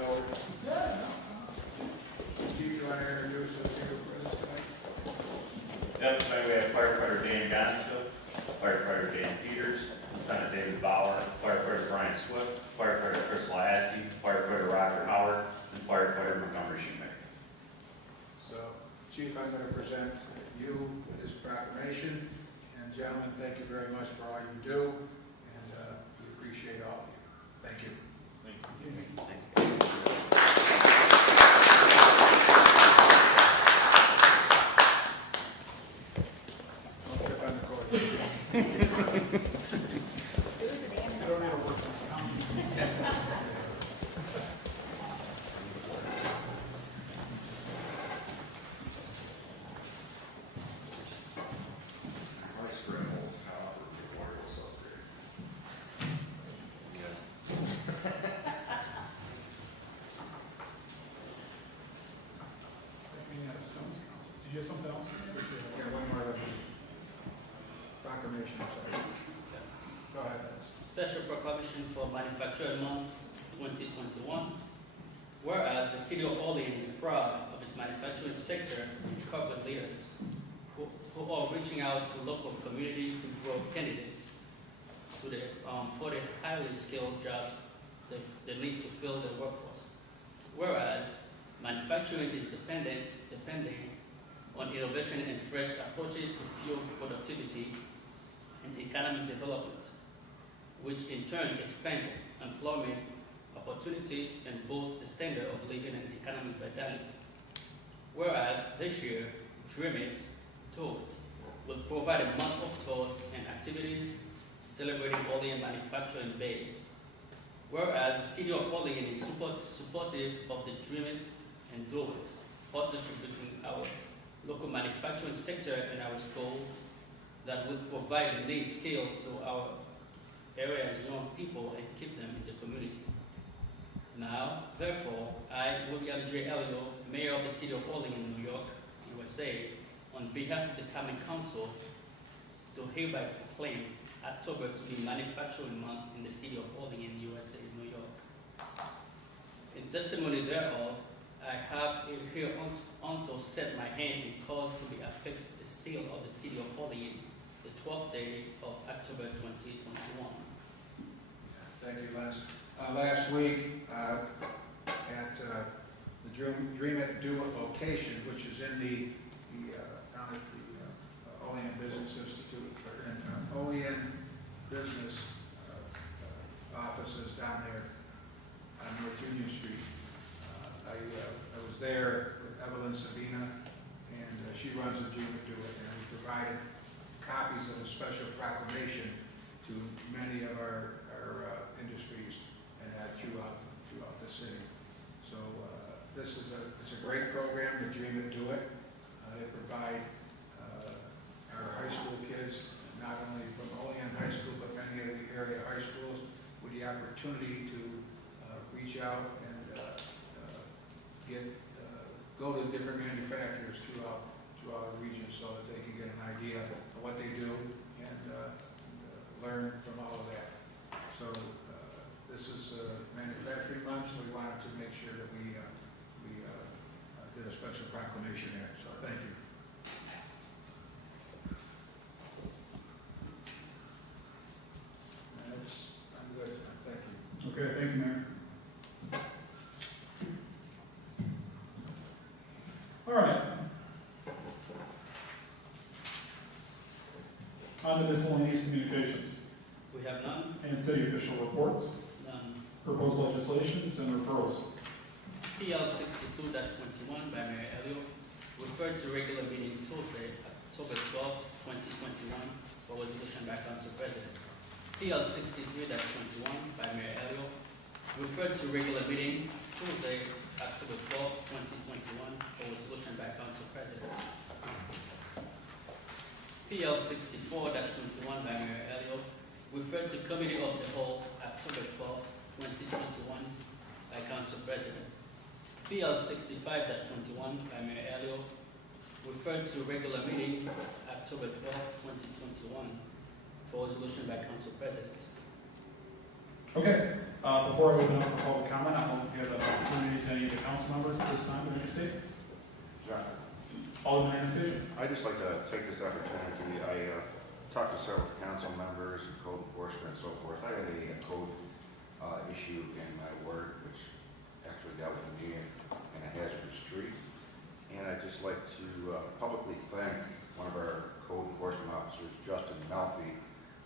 Chief, you want to introduce us here for this tonight? Yep, tonight we have firefighter Dan Gonska, firefighter Dan Peters, Lieutenant David Bauer, firefighter Brian Swift, firefighter Chris Lasky, firefighter Roger Howard, and firefighter Montgomery Shoemaker. So, Chief, I'm going to present you with this proclamation. And gentlemen, thank you very much for all you do, and we appreciate all of you. Thank you. I'll trip on the cord. I don't have a work that's counting. My scrambles, however, memorial subject. Did you have something else? Yeah, one more proclamation, sorry. Go ahead. Special proclamation for Manufacturing Month 2021. Whereas the City of Olean is proud of its manufacturing sector and corporate leaders who are reaching out to local community to grow candidates to for the highly skilled jobs that they need to fill their workforce. Whereas manufacturing is depending on innovation and fresh approaches to fuel productivity and economic development, which in turn expands employment opportunities and boosts the standard of living and economic vitality. Whereas this year, Dream It, Do It will provide a month of tours and activities celebrating Olean manufacturing days. Whereas the city of Olean is supportive of the Dream It and Do It partnership between our local manufacturing sector and our schools that will provide the needed skill to our area's young people and keep them in the community. Now, therefore, I, William J. Elliott, Mayor of the City of Olean, New York, USA, on behalf of the Common Council, to hereby proclaim October to be Manufacturing Month in the City of Olean, USA, New York. In testimony thereof, I have hereunto set my hand and caused to be affixed the seal of the City of Olean, the 12th day of October 2021. Thank you, Les. Last week, at the Dream It, Do It location, which is in down at the Olean Business Institute, or in Olean Business offices down there on North Union Street. I was there with Evelyn Sabina, and she runs the Dream It, Do It, and we provided copies of a special proclamation to many of our industries and throughout the city. So it's a great program, the Dream It, Do It. They provide our high school kids, not only from Olean High School, but many of the area high schools, with the opportunity to reach out and go to different manufacturers throughout the region so that they can get an idea of what they do and learn from all of that. So this is manufacturing month, so we wanted to make sure that we did a special proclamation there. So thank you. I'm good. Thank you. Okay, thank you, Mayor. All right. On to miscellaneous communications We have none? and city official reports, None. proposed legislations and referrals. PL 62-21 by Mayor Elliott, referred to regular meeting Tuesday, October 12, 2021, for resolution by Council President. PL 63-21 by Mayor Elliott, referred to regular meeting Tuesday, October 12, 2021, for resolution by Council President. PL 64-21 by Mayor Elliott, referred to Committee of the Whole, October 12, 2021, by Council President. PL 65-21 by Mayor Elliott, referred to regular meeting October 12, 2021, for resolution by Council President. Okay, before I open up for public comment, I will give an opportunity to any of the council members at this time to make a statement. John, Alderman Anastasia. I'd just like to take this opportunity. I talked to several council members and code enforcement and so forth. I had a code issue in my ward, which actually dealt with me in a hazardous street. And I'd just like to publicly thank one of our code enforcement officers, Justin Melfi,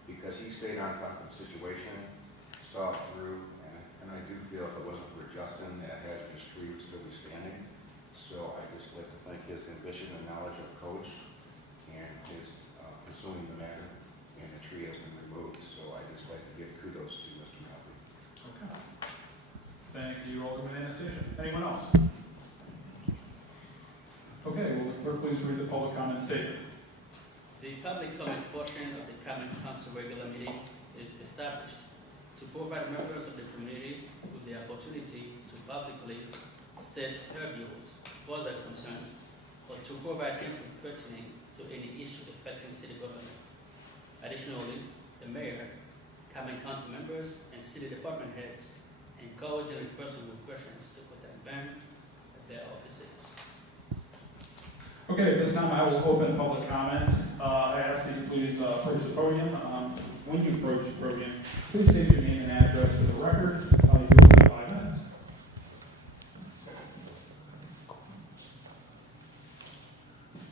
because he stayed on top of the situation, saw it through, and I do feel if it wasn't for Justin, that hazardous tree would still be standing. So I'd just like to thank his vision and knowledge of codes and his pursuing the matter, and the tree has been removed. So I'd just like to give kudos to Mr. Melfi. Okay. Thank you, Alderman Anastasia. Anyone else? Okay, will the clerk please read the public comment statement? The public comment portion of the Common Council regular meeting is established to provide members of the community with the opportunity to publicly state their views, voice their concerns, or to provide input pertaining to any issue affecting city government. Additionally, the mayor, Common Council members, and city department heads encourage any person with questions to contact them at their offices. Okay, at this time, I will open public comment. I ask that you please approach the podium. When you approach the podium, please state your name and address to the record. You do have 5 minutes.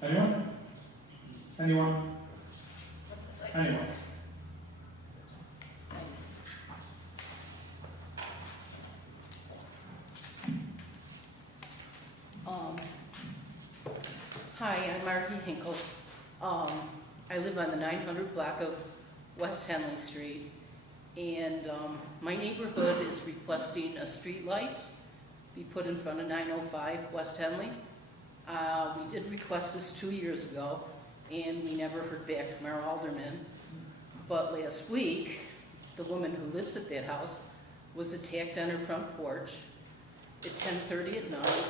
Anyone? Anyone? Anyone? Hi, I'm Margie Hinkle. I live on the 900 block of West Henley Street, and my neighborhood is requesting a street light be put in front of 905 West Henley. We did request this 2 years ago, and we never heard back from our alderman. But last week, the woman who lives at that house was attacked on her front porch at 10:30 at night,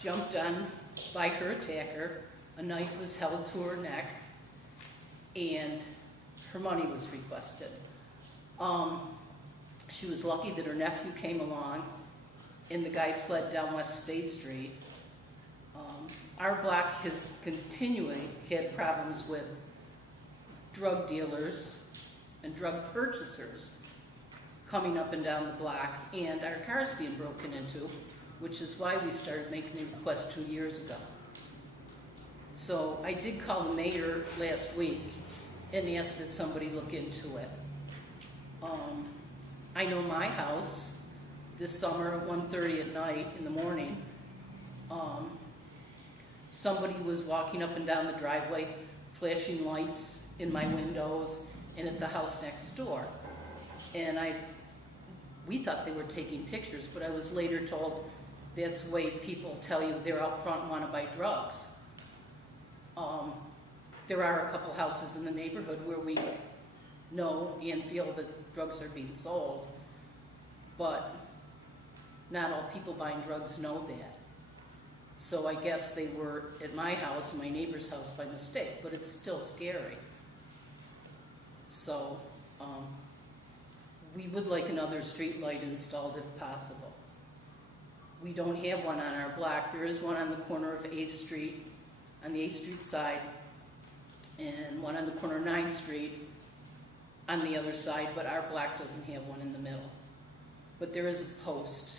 jumped on by her attacker, a knife was held to her neck, and her money was requested. She was lucky that her nephew came along, and the guy fled down West State Street. Our block has continually had problems with drug dealers and drug purchasers coming up and down the block, and our cars being broken into, which is why we started making a request 2 years ago. So I did call the mayor last week and asked that somebody look into it. I know my house, this summer at 1:30 at night in the morning, somebody was walking up and down the driveway, flashing lights in my windows and at the house next door. And we thought they were taking pictures, but I was later told that's the way people tell you they're out front and want to buy drugs. There are a couple houses in the neighborhood where we know and feel that drugs are being sold, but not all people buying drugs know that. So I guess they were at my house, my neighbor's house by mistake, but it's still scary. So we would like another street light installed if possible. We don't have one on our block. There is one on the corner of 8th Street, on the 8th Street side, and one on the corner of 9th Street on the other side, but our block doesn't have one in the middle. But there is a post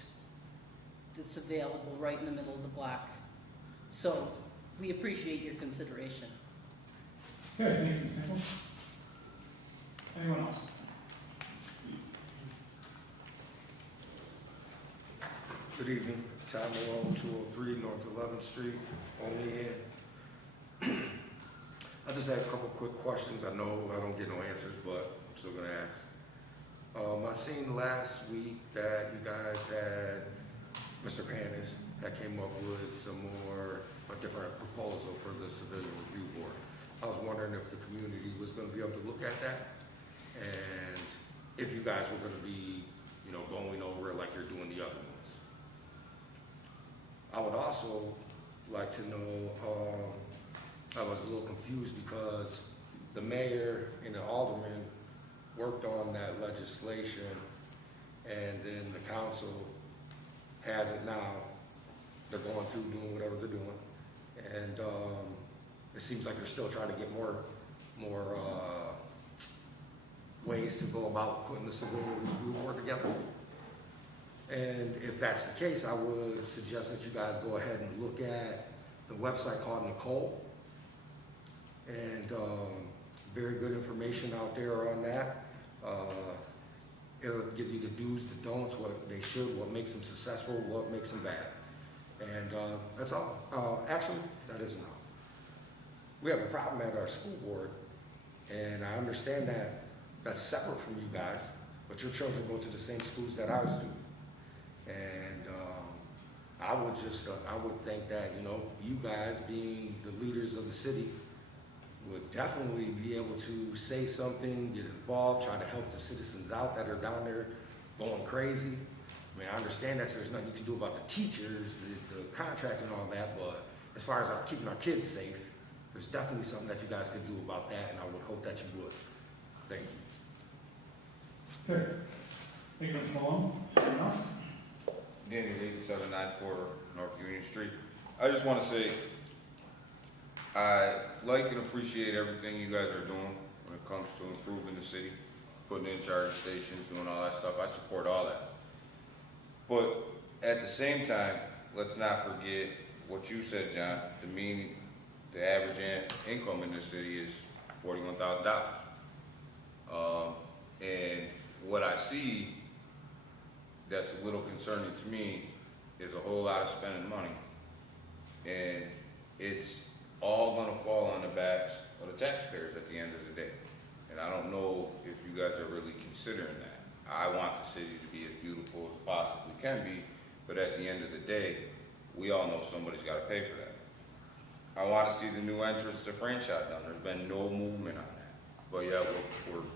that's available right in the middle of the block. So we appreciate your consideration. Okay, thank you, Ms. Hinkle. Anyone else? Good evening, Tom Malone, 203 North 11th Street, Olean. I just had a couple quick questions. I know I don't get no answers, but I'm still gonna ask. I seen last week that you guys had Mr. Panis that came up with a different proposal for the Civilian Review Board. I was wondering if the community was gonna be able to look at that, and if you guys were gonna be, going over it like you're doing the other ones. I would also like to know, I was a little confused because the mayor and the alderman worked on that legislation, and then the council has it now. They're going through doing whatever they're doing, and it seems like they're still trying to get more ways to go about putting the Civilian Review Board together. And if that's the case, I would suggest that you guys go ahead and look at the website called Nicole. And very good information out there on that. It'll give you the do's, the don'ts, what they should, what makes them successful, what makes them bad. And that's all. Actually, that isn't all. We have a problem at our school board, and I understand that that's separate from you guys, but your children go to the same schools that ours do. And I would think that, you guys being the leaders of the city would definitely be able to say something, get involved, try to help the citizens out that are down there going crazy. I mean, I understand that there's nothing you can do about the teachers, the contract and all that, but as far as keeping our kids safe, there's definitely something that you guys could do about that, and I would hope that you would. Thank you. Okay. Thank you, Mr. Malone. Anyone else? Danny Lee, 794 North Union Street. I just want to say, I like and appreciate everything you guys are doing when it comes to improving the city, putting in charging stations, doing all that stuff. I support all that. But at the same time, let's not forget what you said, John. The average income in this city is $41,000. And what I see that's a little concerning to me is a whole lot of spending money. And it's all gonna fall on the backs of the taxpayers at the end of the day. And I don't know if you guys are really considering that. I want the city to be as beautiful as it possibly can be, but at the end of the day, we all know somebody's gotta pay for that. I wanna see the new entrance to franchise done. There's been no movement on that. But yeah,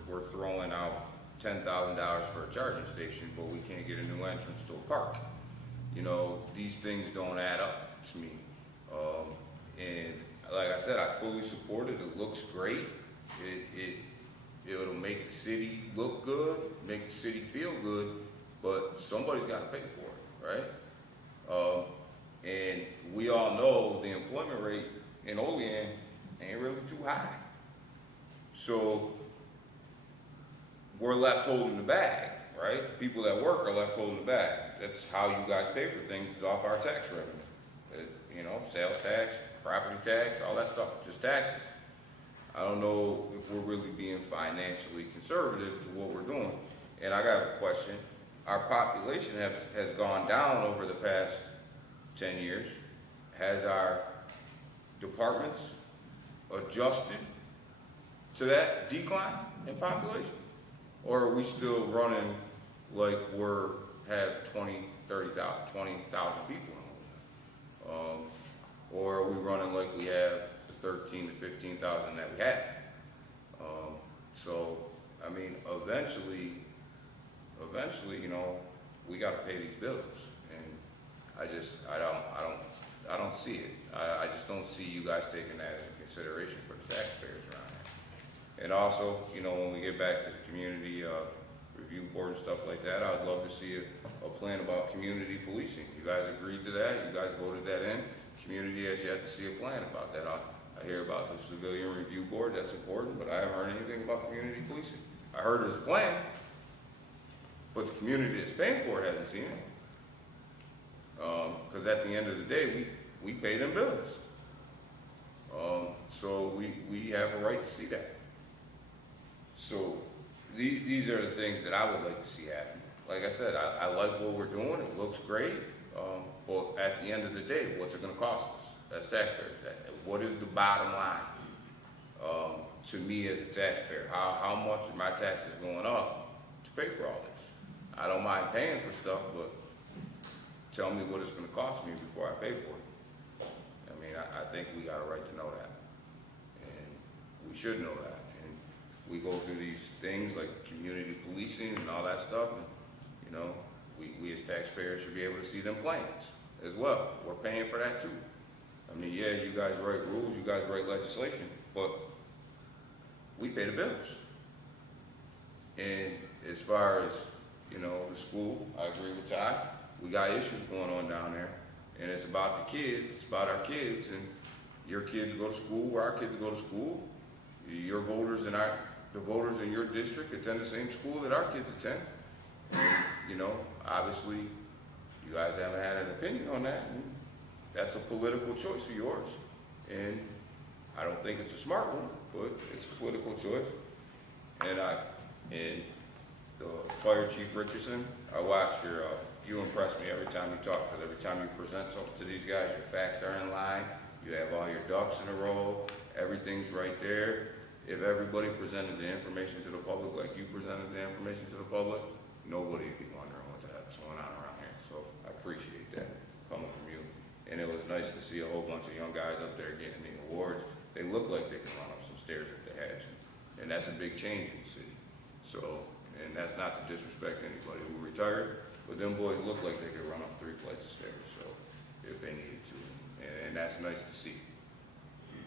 we're throwing out $10,000 for a charging station, but we can't get a new entrance to a park. You know, these things don't add up to me. And like I said, I fully support it. It looks great. It'll make the city look good, make the city feel good, but somebody's got to pay for it, right? And we all know the employment rate in Olean ain't really too high. So we're left holding the bag, right? People that work are left holding the bag. That's how you guys pay for things, is off our tax revenue. You know, sales tax, property tax, all that stuff, just taxes. I don't know if we're really being financially conservative to what we're doing. And I got a question. Our population has gone down over the past 10 years. Has our departments adjusted to that decline in population? Or are we still running like have 20,000 people? Or are we running like we have the 13,000 to 15,000 that we had? So, I mean, eventually, you know, we got to pay these bills, and I don't see it. I just don't see you guys taking that into consideration for the taxpayers around here. And also, you know, when we get back to the community review board and stuff like that, I would love to see a plan about community policing. You guys agreed to that. You guys voted that in. Community has yet to see a plan about that. I hear about the civilian review board. That's important, but I haven't heard anything about community policing. I heard there's a plan, but the community that's paying for it hasn't seen it. Because at the end of the day, we pay them bills. So we have a right to see that. So these are the things that I would like to see happen. Like I said, I like what we're doing. It looks great. But at the end of the day, what's it going to cost us as taxpayers? What is the bottom line to me as a taxpayer? How much are my taxes going up to pay for all this? I don't mind paying for stuff, but tell me what it's going to cost me before I pay for it. I mean, I think we got a right to know that. And we should know that. And we go through these things like community policing and all that stuff, and, you know, we as taxpayers should be able to see them plans as well. We're paying for that too. I mean, yeah, you guys write rules, you guys write legislation, but we pay the bills. And as far as, you know, the school, I agree with Ty. We got issues going on down there, and it's about the kids, it's about our kids, and your kids go to school where our kids go to school. Your voters and the voters in your district attend the same school that our kids attend. And, you know, obviously, you guys haven't had an opinion on that, and that's a political choice of yours. And I don't think it's a smart one, but it's a political choice. And the Fire Chief Richardson, I watched you impress me every time you talk, because every time you present something to these guys, your facts are in line, you have all your ducks in a row, everything's right there. If everybody presented the information to the public like you presented the information to the public, nobody would be wondering what the heck's going on around here. So I appreciate that coming from you. And it was nice to see a whole bunch of young guys up there getting the awards. They look like they can run up some stairs if they had to. And that's a big change in the city. So, and that's not to disrespect anybody who retired, but them boys look like they could run up 3 flights of stairs, so, if they needed to. And that's nice to see.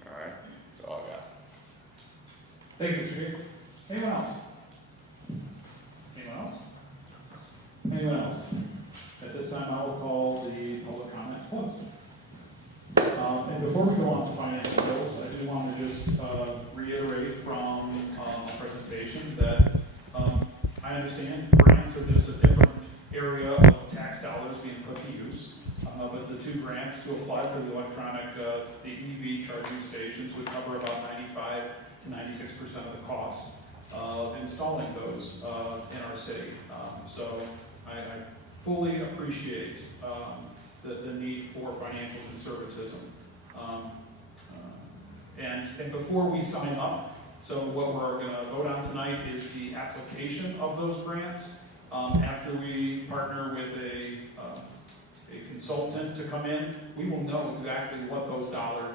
All right, that's all I got. Thank you, Mr. Chief. Anyone else? Anyone else? Anyone else? At this time, I will call the public comment closed. And before we go on to financial bills, I wanted to just reiterate from the presentation that I understand grants are just a different area of tax dollars being put to use. But the two grants to apply for the electronic, the EV charging stations would cover about 95 to 96% of the cost of installing those in our city. So I fully appreciate the need for financial conservatism. And before we sign up, so what we're going to vote on tonight is the application of those grants. After we partner with a consultant to come in, we will know exactly what the dollar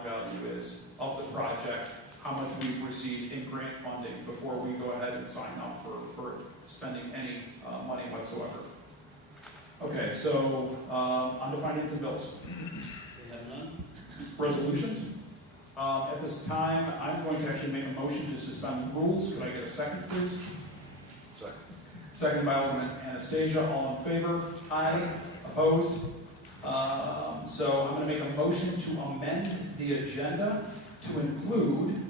value is of the project, how much we've received in grant funding before we go ahead and sign up for spending any money whatsoever. Okay, so on to finance and bills. We have none. Resolutions. At this time, I'm going to actually make a motion to suspend the rules. Could I get a second, please? Second. Second by Alderman Anastasia. All in favor? Aye. Opposed? So I'm going to make a motion to amend the agenda to include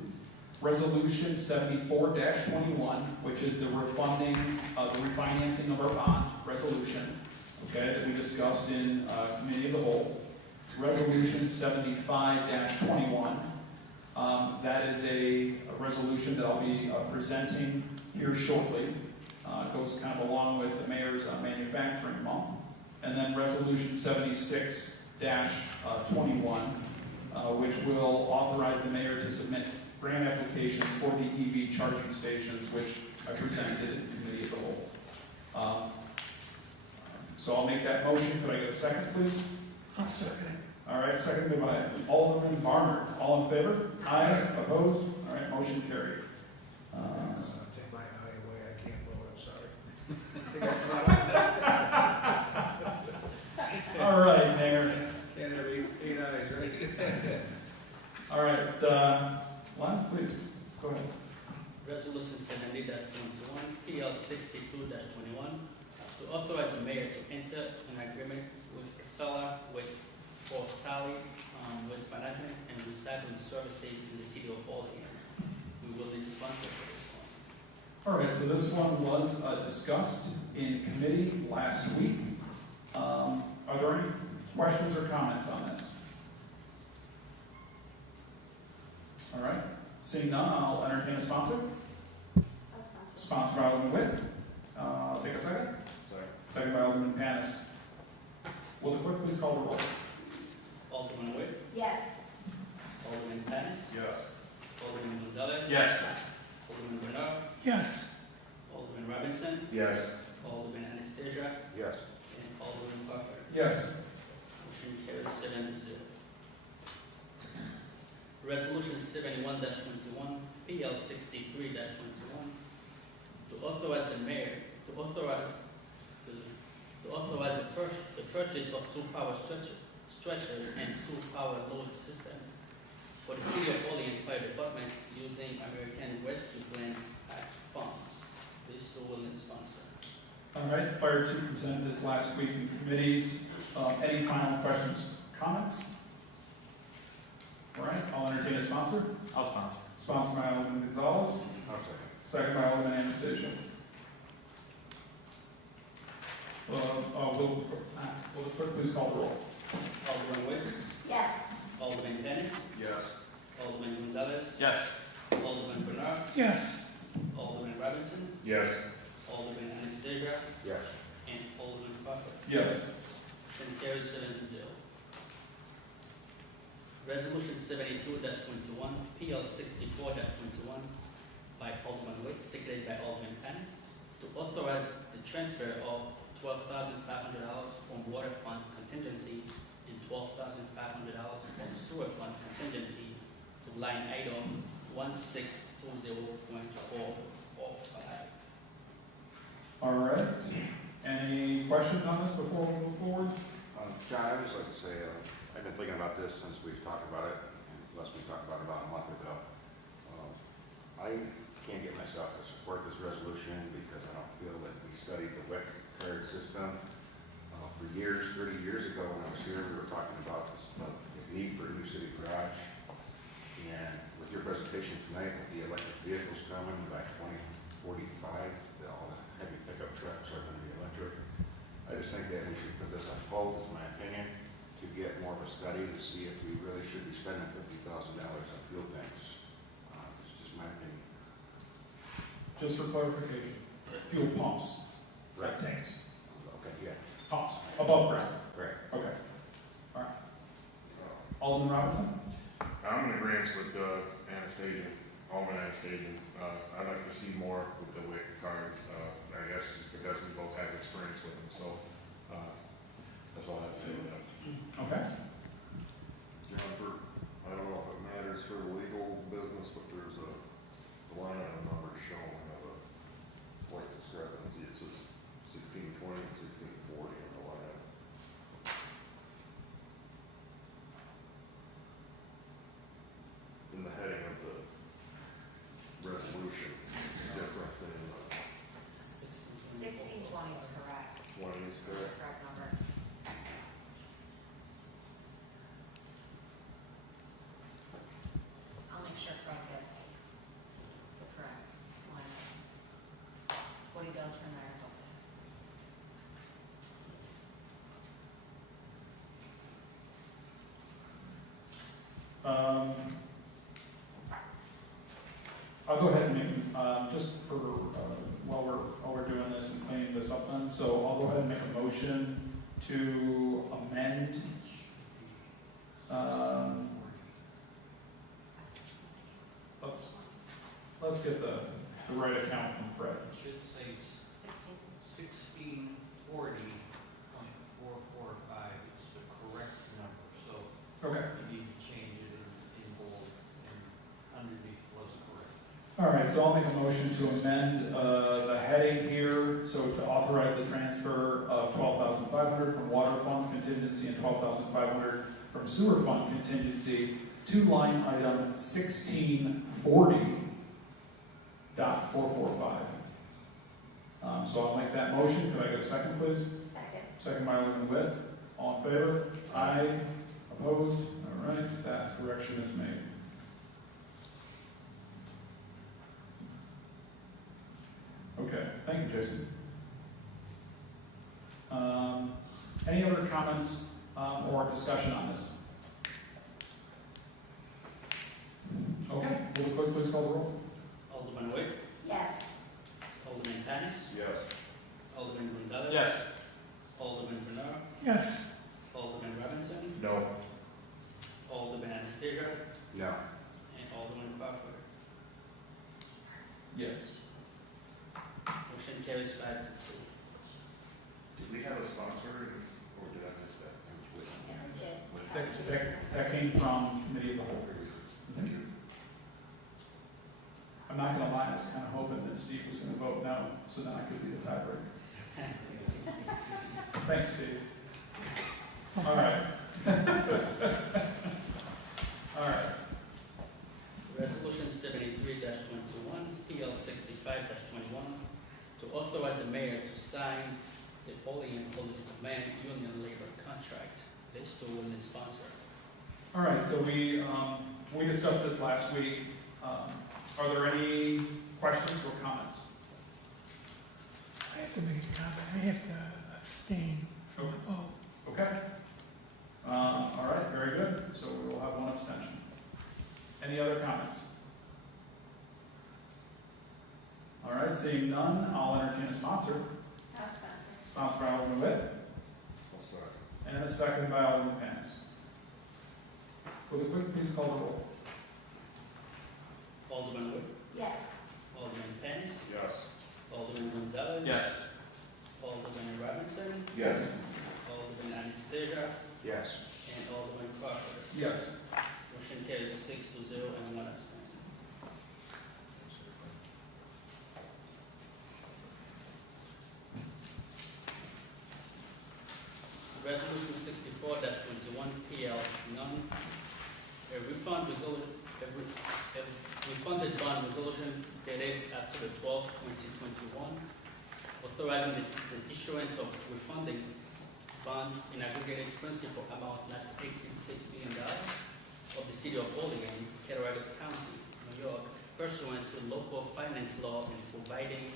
Resolution 74-21, which is the refunding, the refinancing of our bond resolution, okay, that we discussed in Committee of the Whole. Resolution 75-21. That is a resolution that I'll be presenting here shortly. It goes kind of along with the mayor's manufacturing month. And then Resolution 76-21, which will authorize the mayor to submit grant applications for the EV charging stations, which I presented in Committee of the Whole. So I'll make that motion. Could I get a second, please? I'll second it. All right, seconded by Alderman Barnard. All in favor? Aye. Opposed? All right, motion carried. Take my eye away, I can't vote, I'm sorry. All right, Mayor. Can't have eight eyes, right? All right, Lance, please, go ahead. Resolution 70-21, PL 62-21, to authorize the mayor to enter an agreement with Casella Waste for solid waste management and recycling services in the city of Olean. We will need sponsor for this one. All right, so this one was discussed in committee last week. Are there any questions or comments on this? All right, seeing none, I'll entertain a sponsor. Sponsored by Alderman Witt. I'll take a second. Second by Alderman Panis. Will the clerk please call the roll? Alderman Witt, Yes. Alderman Panis, Yes. Alderman Gonzalez, Yes. Alderman Bernard, Yes. Alderman Robinson, Yes. Alderman Anastasia, Yes. and Alderman Crawford. Yes. Motion carries 7-0. Resolution 71-21, PL 63-21, to authorize the mayor to authorize the purchase of 2 power stretchers and 2 power load systems for the City of Olean Fire Department using American Rescue Plan Act funds. This will need sponsor. All right, Fire Chief presented this last week in committees. Any final questions, comments? All right, I'll entertain a sponsor. I'll sponsor. Sponsored by Alderman Gonzalez, I'll second. second by Alderman Anastasia. Will the clerk please call the roll? Alderman Witt, Yes. Alderman Dennis, Yes. Alderman Gonzalez, Yes. Alderman Bernard, Yes. Alderman Robinson, Yes. Alderman Anastasia, Yes. and Alderman Crawford. Yes. Motion carries 7-0. Resolution 72-21, PL 64-21, by Alderman Witt, seconded by Alderman Panis, to authorize the transfer of $12,500 from water fund contingency and $12,500 from sewer fund contingency to line item 1620.405. All right. Any questions on this before we move forward? John, I'd just like to say, I've been thinking about this since we've talked about it, unless we talked about it about a month ago. I can't get myself to support this resolution because I don't feel that we studied the WIC card system. For years, 30 years ago when I was here, we were talking about this, the need for a new city garage. And with your presentation tonight, with the electric vehicles coming by 2045, all the heavy pickup trucks are going to be electric. I just think that we should put this on hold, is my opinion, to get more of a study to see if we really should be spending $50,000 on fuel tanks. It's just my opinion. Just for clarification, fuel pumps, Right. tanks, Okay, yeah. pumps, above ground. Correct. Okay. All right. Alderman Robinson? I'm in agreement with Anastasia, Alderman Anastasia. I'd like to see more with the WIC cards. I guess it's because we both have experience with them, so that's all I have to say to that. Okay. Jennifer, I don't know if it matters for the legal business, but there's a line item number shown of a slight discrepancy. It says 1620 and 1640 on the line item. In the heading of the resolution, it's different than the 1620 is correct. 20 is correct. Correct number. I'll make sure Fred gets the correct one. What he does from there is okay. I'll go ahead and make, just for, while we're doing this and cleaning this up then, so I'll go ahead and make a motion to amend, let's get the right account from Fred. It should say 1640.445 is the correct number, so Okay. you need to change it in bold and underneath was correct. All right, so I'll make a motion to amend the heading here, so to authorize the transfer of $12,500 from water fund contingency and $12,500 from sewer fund contingency to line item 1640.445. So I'll make that motion. Could I get a second, please? Second. Second by Alderman Witt. All in favor? Aye. Opposed? All right, that correction is made. Okay, thank you, Jason. Any other comments or discussion on this? Okay, will the clerk please call the roll? Alderman Witt, Yes. Alderman Panis, Yes. Alderman Gonzalez. Yes. Alderman Bernard, Yes. Alderman Robinson, No. Alderman Anastasia, No. and Alderman Crawford. Yes. Motion carries 5-2. Did we have a sponsor, or did I miss that? That came from committee of the whole. Thank you. I'm not gonna lie, I was kind of hoping that Steve was gonna vote no, so then I could be the tiebreaker. Thanks, Steve. All right. All right. Resolution 73-21, PL 65-21, to authorize the mayor to sign the Olean Police Command Union Labor Contract. This to win the sponsor. All right, so we discussed this last week. Are there any questions or comments? I have to make a comment. I have to abstain from the vote. Okay. All right, very good. So we will have one abstention. Any other comments? All right, seeing none, I'll entertain a sponsor. I'll sponsor. Sponsored by Alderman Witt, I'll second. and a second by Alderman Panis. Will the clerk please call the roll? Alderman Witt, Yes. Alderman Panis, Yes. Alderman Gonzalez. Yes. Alderman Robinson, Yes. Alderman Anastasia, Yes. and Alderman Crawford. Yes. Motion carries 6-0 and one abstention. Resolution 64-21, PL none. A refunded bond resolution dated October 12, 2021, authorizing the issuance of refunding bonds in aggregated principal amount not to exceed $6 billion of the city of Olean, Cattaraugus County, New York, pursuant to local finance law and providing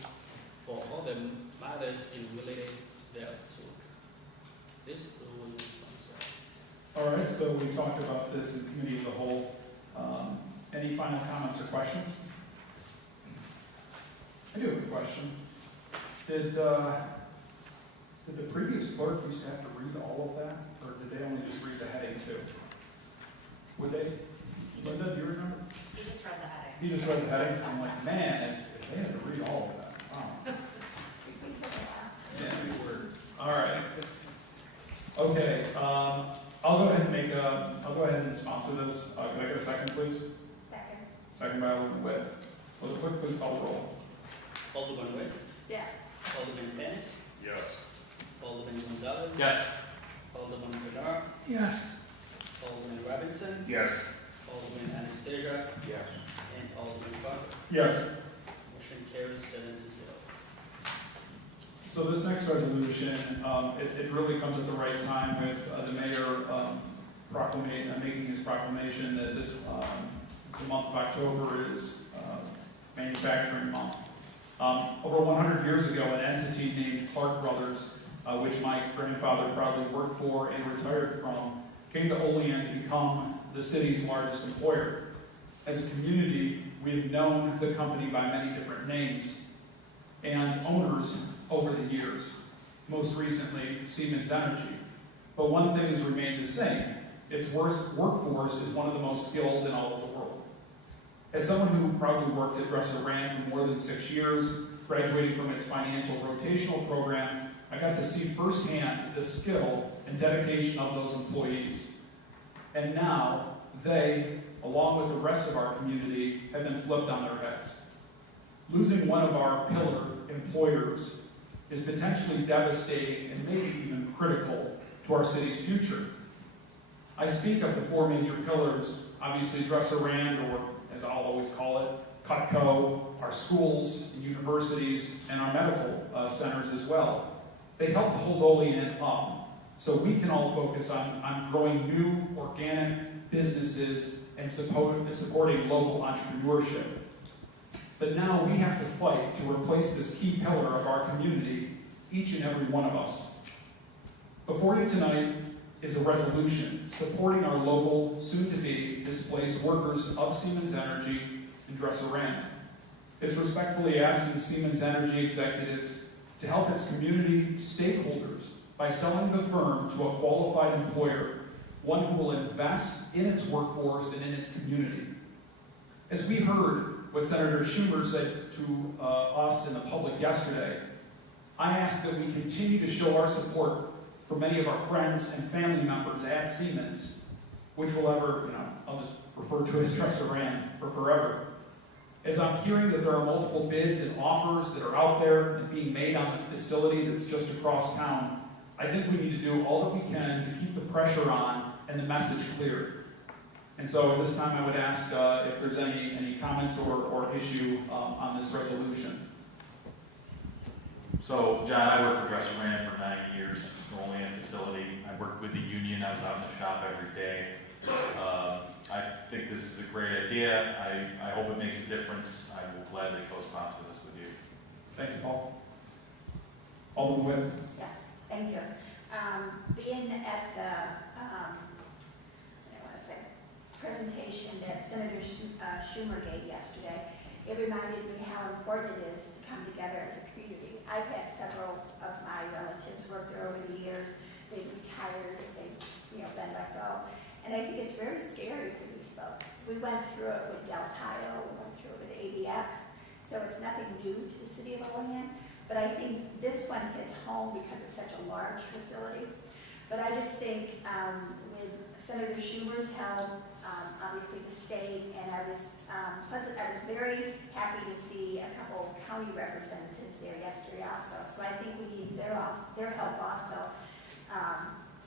for other matters in related thereto. This is the one sponsor. All right, so we talked about this in committee of the whole. Any final comments or questions? I do have a question. Did the previous clerk used to have to read all of that, or did they only just read the heading too? Would they? Was that, do you remember? He just read the heading. He just read the headings. I'm like, man, if they had to read all of that, wow. Yeah, word. All right. Okay, I'll go ahead and sponsor this. Can I get a second, please? Second. Second by Alderman Witt. Will the clerk please call the roll? Alderman Witt, Yes. Alderman Dennis, Yes. Alderman Gonzalez, Yes. Alderman Bernard, Yes. Alderman Robinson, Yes. Alderman Anastasia, Yes. and Alderman Carter. Yes. Motion carries 7-0. So this next resolution, it really comes at the right time with the mayor making his proclamation that this, the month of October is manufacturing month. Over 100 years ago, an entity named Clark Brothers, which my grandfather probably worked for and retired from, came to Olean to become the city's largest employer. As a community, we've known the company by many different names and owners over the years, most recently Siemens Energy. But one thing has remained the same. Its workforce is one of the most skilled in all of the world. As someone who probably worked at Dresser-Rand for more than 6 years, graduating from its financial rotational program, I got to see firsthand the skill and dedication of those employees. And now, they, along with the rest of our community, have been flipped on their heads. Losing one of our pillar employers is potentially devastating and maybe even critical to our city's future. I speak of the 4 major pillars, obviously Dresser-Rand, or as I'll always call it, Cutco, our schools and universities, and our medical centers as well. They help to hold Olean up so we can all focus on growing new organic businesses and supporting local entrepreneurship. But now we have to fight to replace this key pillar of our community, each and every one of us. Before you tonight is a resolution supporting our local, soon-to-be displaced workers of Siemens Energy and Dresser-Rand. It's respectfully asking Siemens Energy executives to help its community stakeholders by selling the firm to a qualified employer, one who will invest in its workforce and in its community. As we heard what Senator Schumer said to us in the public yesterday, I ask that we continue to show our support for many of our friends and family members at Siemens, which will ever, I'll just refer to it as Dresser-Rand for forever. As I'm hearing that there are multiple bids and offers that are out there and being made on the facility that's just across town, I think we need to do all that we can to keep the pressure on and the message clear. And so at this time, I would ask if there's any comments or issue on this resolution. So, John, I worked for Dresser-Rand for 9 years, the Olean facility. I worked with the union. I was out in the shop every day. I think this is a great idea. I hope it makes a difference. I will gladly co-sponsor this with you. Thank you, Paul. Alderman Witt. Yes, thank you. Being at the, presentation that Senator Schumer gave yesterday, it reminded me how important it is to come together as a community. I've had several of my relatives work there over the years. They've retired, they've been let go. And I think it's very scary for these folks. We went through it with Del Tayo, we went through it with ABX, so it's nothing new to the city of Olean. But I think this one hits home because it's such a large facility. But I just think with Senator Schumer's help, obviously to stay, and I was very happy to see a couple county representatives there yesterday also. So I think we need their help also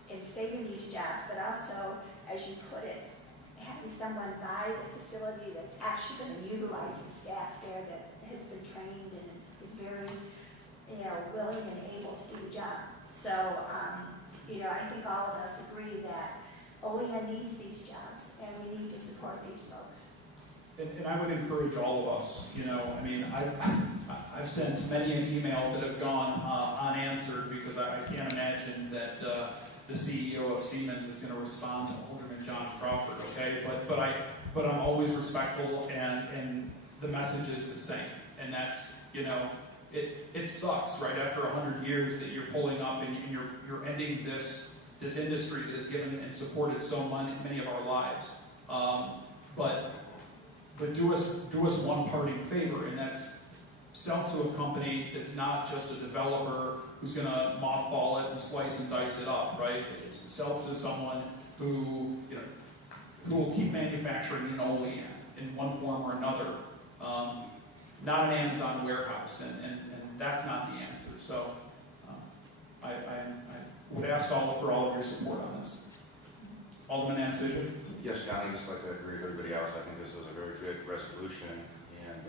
in saving these jobs, but also, as you put it, having someone buy the facility that's actually going to utilize the staff there that has been trained and is very, willing and able to do the job. So, I think all of us agree that Olean needs these jobs, and we need need to support these folks. And I would encourage all of us, you know, I mean, I've sent many an email that have gone unanswered because I can't imagine that the CEO of Siemens is going to respond to Alderman John Crawford, okay? But I'm always respectful, and the message is the same, and that's, you know, it sucks right after 100 years that you're pulling up and you're ending this industry that has given and supported so many of our lives. But do us one parting favor, and that's sell to a company that's not just a developer who's going to mothball it and slice and dice it up, right? Sell to someone who, you know, who will keep manufacturing in Olean in one form or another. Not an Amazon warehouse, and that's not the answer. So I would ask for all of your support on this. Alderman Anastasia? Yes, John, I just like to agree with everybody else. I think this is a very good resolution, and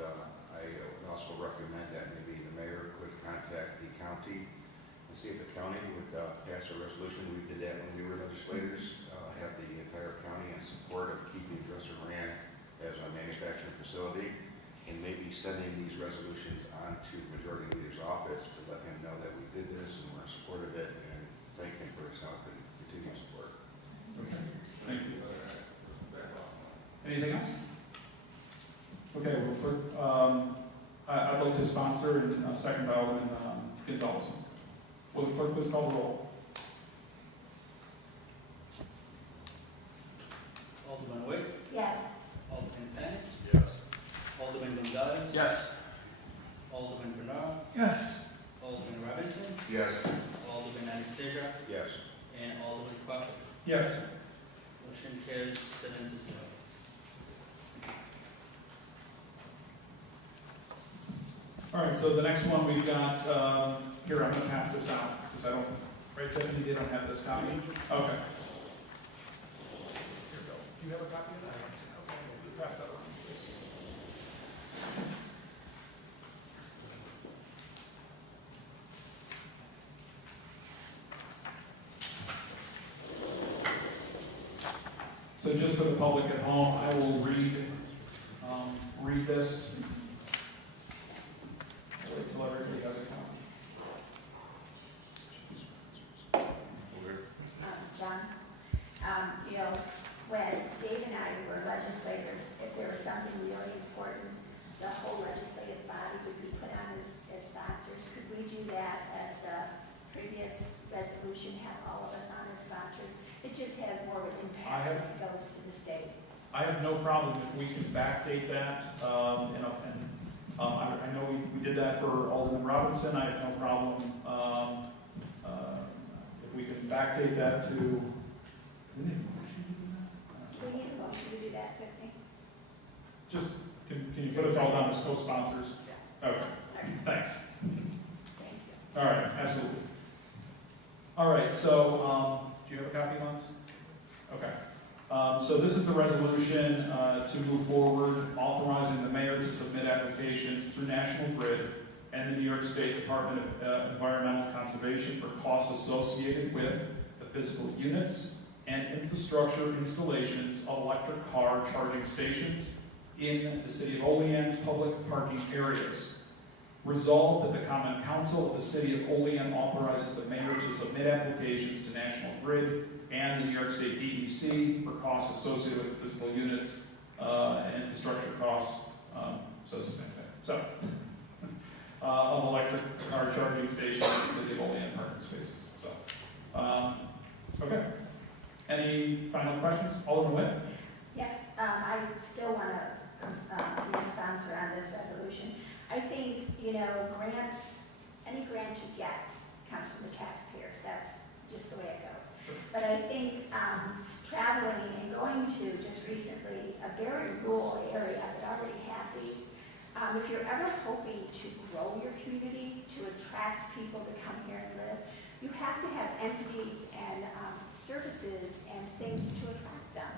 I would also recommend that maybe the mayor could contact the county and see if the county would pass a resolution. We did that when we were legislators, have the entire county in support of keeping Dresser Moran as a manufacturing facility, and maybe sending these resolutions on to Majority Leader's office to let him know that we did this and we're in support of it, and thank him for his help and continued support. Okay, thank you. Anything else? Okay, well, clerk, I'd like to sponsor and second by Alderman Gonzalez. Will the clerk please call the roll? Alderman Witt, Yes. Alderman Dennis, Yes. Alderman Gonzalez, Yes. Alderman Bernard, Yes. Alderman Robinson, Yes. Alderman Anastasia, Yes. and Alderman Crawford. Yes. Motion carries 7-0. All right, so the next one we've got, here, I'm going to pass this out, because I don't, right, Tiffany, they don't have this copy? Okay. Here we go. Do you have a copy of that? Okay, pass that around, please. So just for the public at home, I will read this. I'll wait till everybody has a copy. John, you know, when Dave and I were legislators, if there was something really important, the whole legislative body would be put on as sponsors. Could we do that as the previous resolution, have all of us on as sponsors? It just has more of an impact when it goes to the state. I have no problem if we can backdate that, you know, and I know we did that for Alderman Robinson. I have no problem if we can backdate that to. Do we need a motion to do that, Tiffany? Just, can you put us all down as co-sponsors? Okay, thanks. Thank you. All right, absolutely. All right, so, do you have a copy, Lance? Okay. So this is the resolution to move forward, authorizing the mayor to submit applications through National Grid and the New York State Department of Environmental Conservation for costs associated with the physical units and infrastructure installations of electric car charging stations in the city of Olean public parking areas. Resolved that the Common Council of the City of Olean authorizes the mayor to submit applications to National Grid and the New York State DEC for costs associated with physical units and infrastructure costs. So it's the same thing. So, of electric car charging stations in the City of Olean parking spaces. So, okay. Any final questions? Alderman Witt? Yes, I still want to be a sponsor on this resolution. I think, you know, grants, any grant you get comes from the taxpayers. That's just the way it goes. But I think traveling and going to just recently a very rural area that already have these, if you're ever hoping to grow your community, to attract people to come here and live, you have to have entities and services and things to attract them.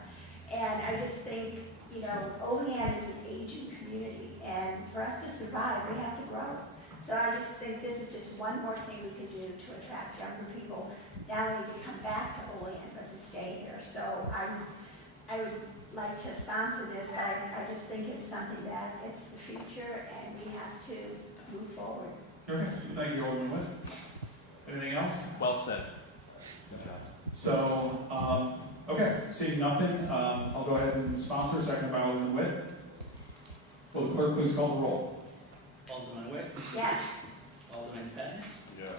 And I just think, you know, Olean is an aging community, and for us to survive, we have to grow. So I just think this is just one more thing we can do to attract younger people, not only to come back to Olean, but to stay here. So I would like to sponsor this, but I just think it's something that it's the future and we have to move forward. Okay, thank you, Alderman Witt. Anything else? Well said. So, okay, seeing nothing, I'll go ahead and sponsor, second by Alderman Witt. Will the clerk please call the roll? Alderman Witt, Yes. Alderman Penn, Yes.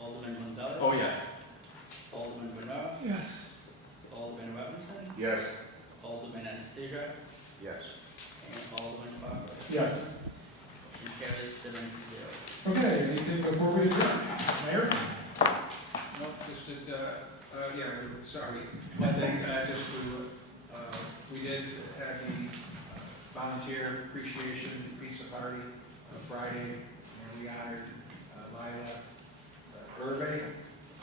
Alderman Gonzalez. Oh, yeah. Alderman Bernard, Yes. Alderman Robinson, Yes. Alderman Anastasia, Yes. and Alderman Faber. Yes. Motion carries 7-0. Okay, anything before we adjourn? Mayor? No, just that, sorry, one thing, just to, we did have the volunteer appreciation pizza party Friday, and we honored Lila Irving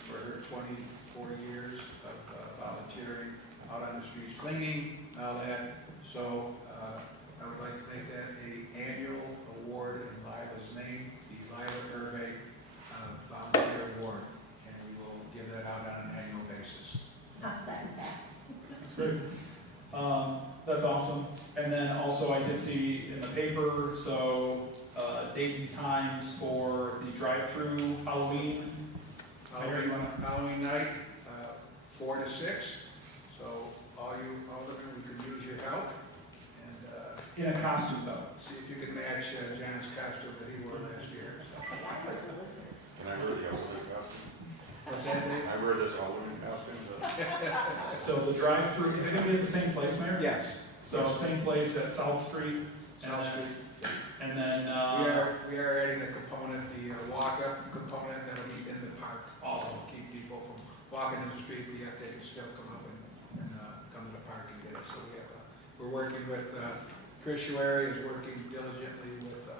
for her 24 years of volunteering out on the streets, cleaning, all that. So I would like to make that an annual award in Lila's name, the Lila Irving Volunteer Award, and we will give that out on an annual basis. I'll second that. That's great. That's awesome. And then also I did see in the paper, so, date and times for the drive-through Halloween. Mayor, you wanna- Halloween night, 4 to 6. So all you aldermen, we could use your help, and In a costume though. see if you can match John's costume that he wore last year. So. That was a lizard. Can I wear the Olean costume? What's that, Dave? I wear this Olean costume, but So the drive-through, is it gonna be at the same place, Mayor? Yes. So same place at South Street? and South then- Street. And then, We are adding a component, the walk-up component that'll be in the park. Awesome. Keep people from walking in the street, we have to still come up and come to the park and get it. So we have, we're working with, Chris Schuary is working diligently with the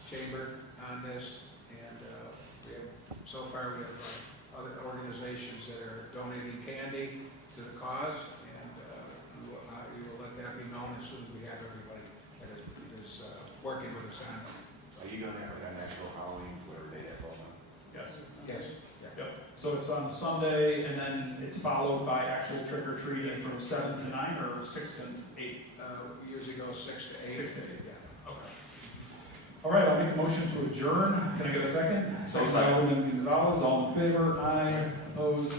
chamber on this. And we have, so far we have other organizations that are donating candy to the cause. And we will let that be known as soon as we have everybody that is working with us on it. are you gonna have that national Halloween, whatever day that falls on? yes. Yes. Yep. So it's on Sunday, and then it's followed by actual trick or treating from 7 to 9 or 6 to 8? We usually go 6 to 8. 6 to 8. Yeah. Okay. All right, I'll make a motion to adjourn. Can I get a second? Second by Alderman Gonzalez. All in favor? Aye. Opposed?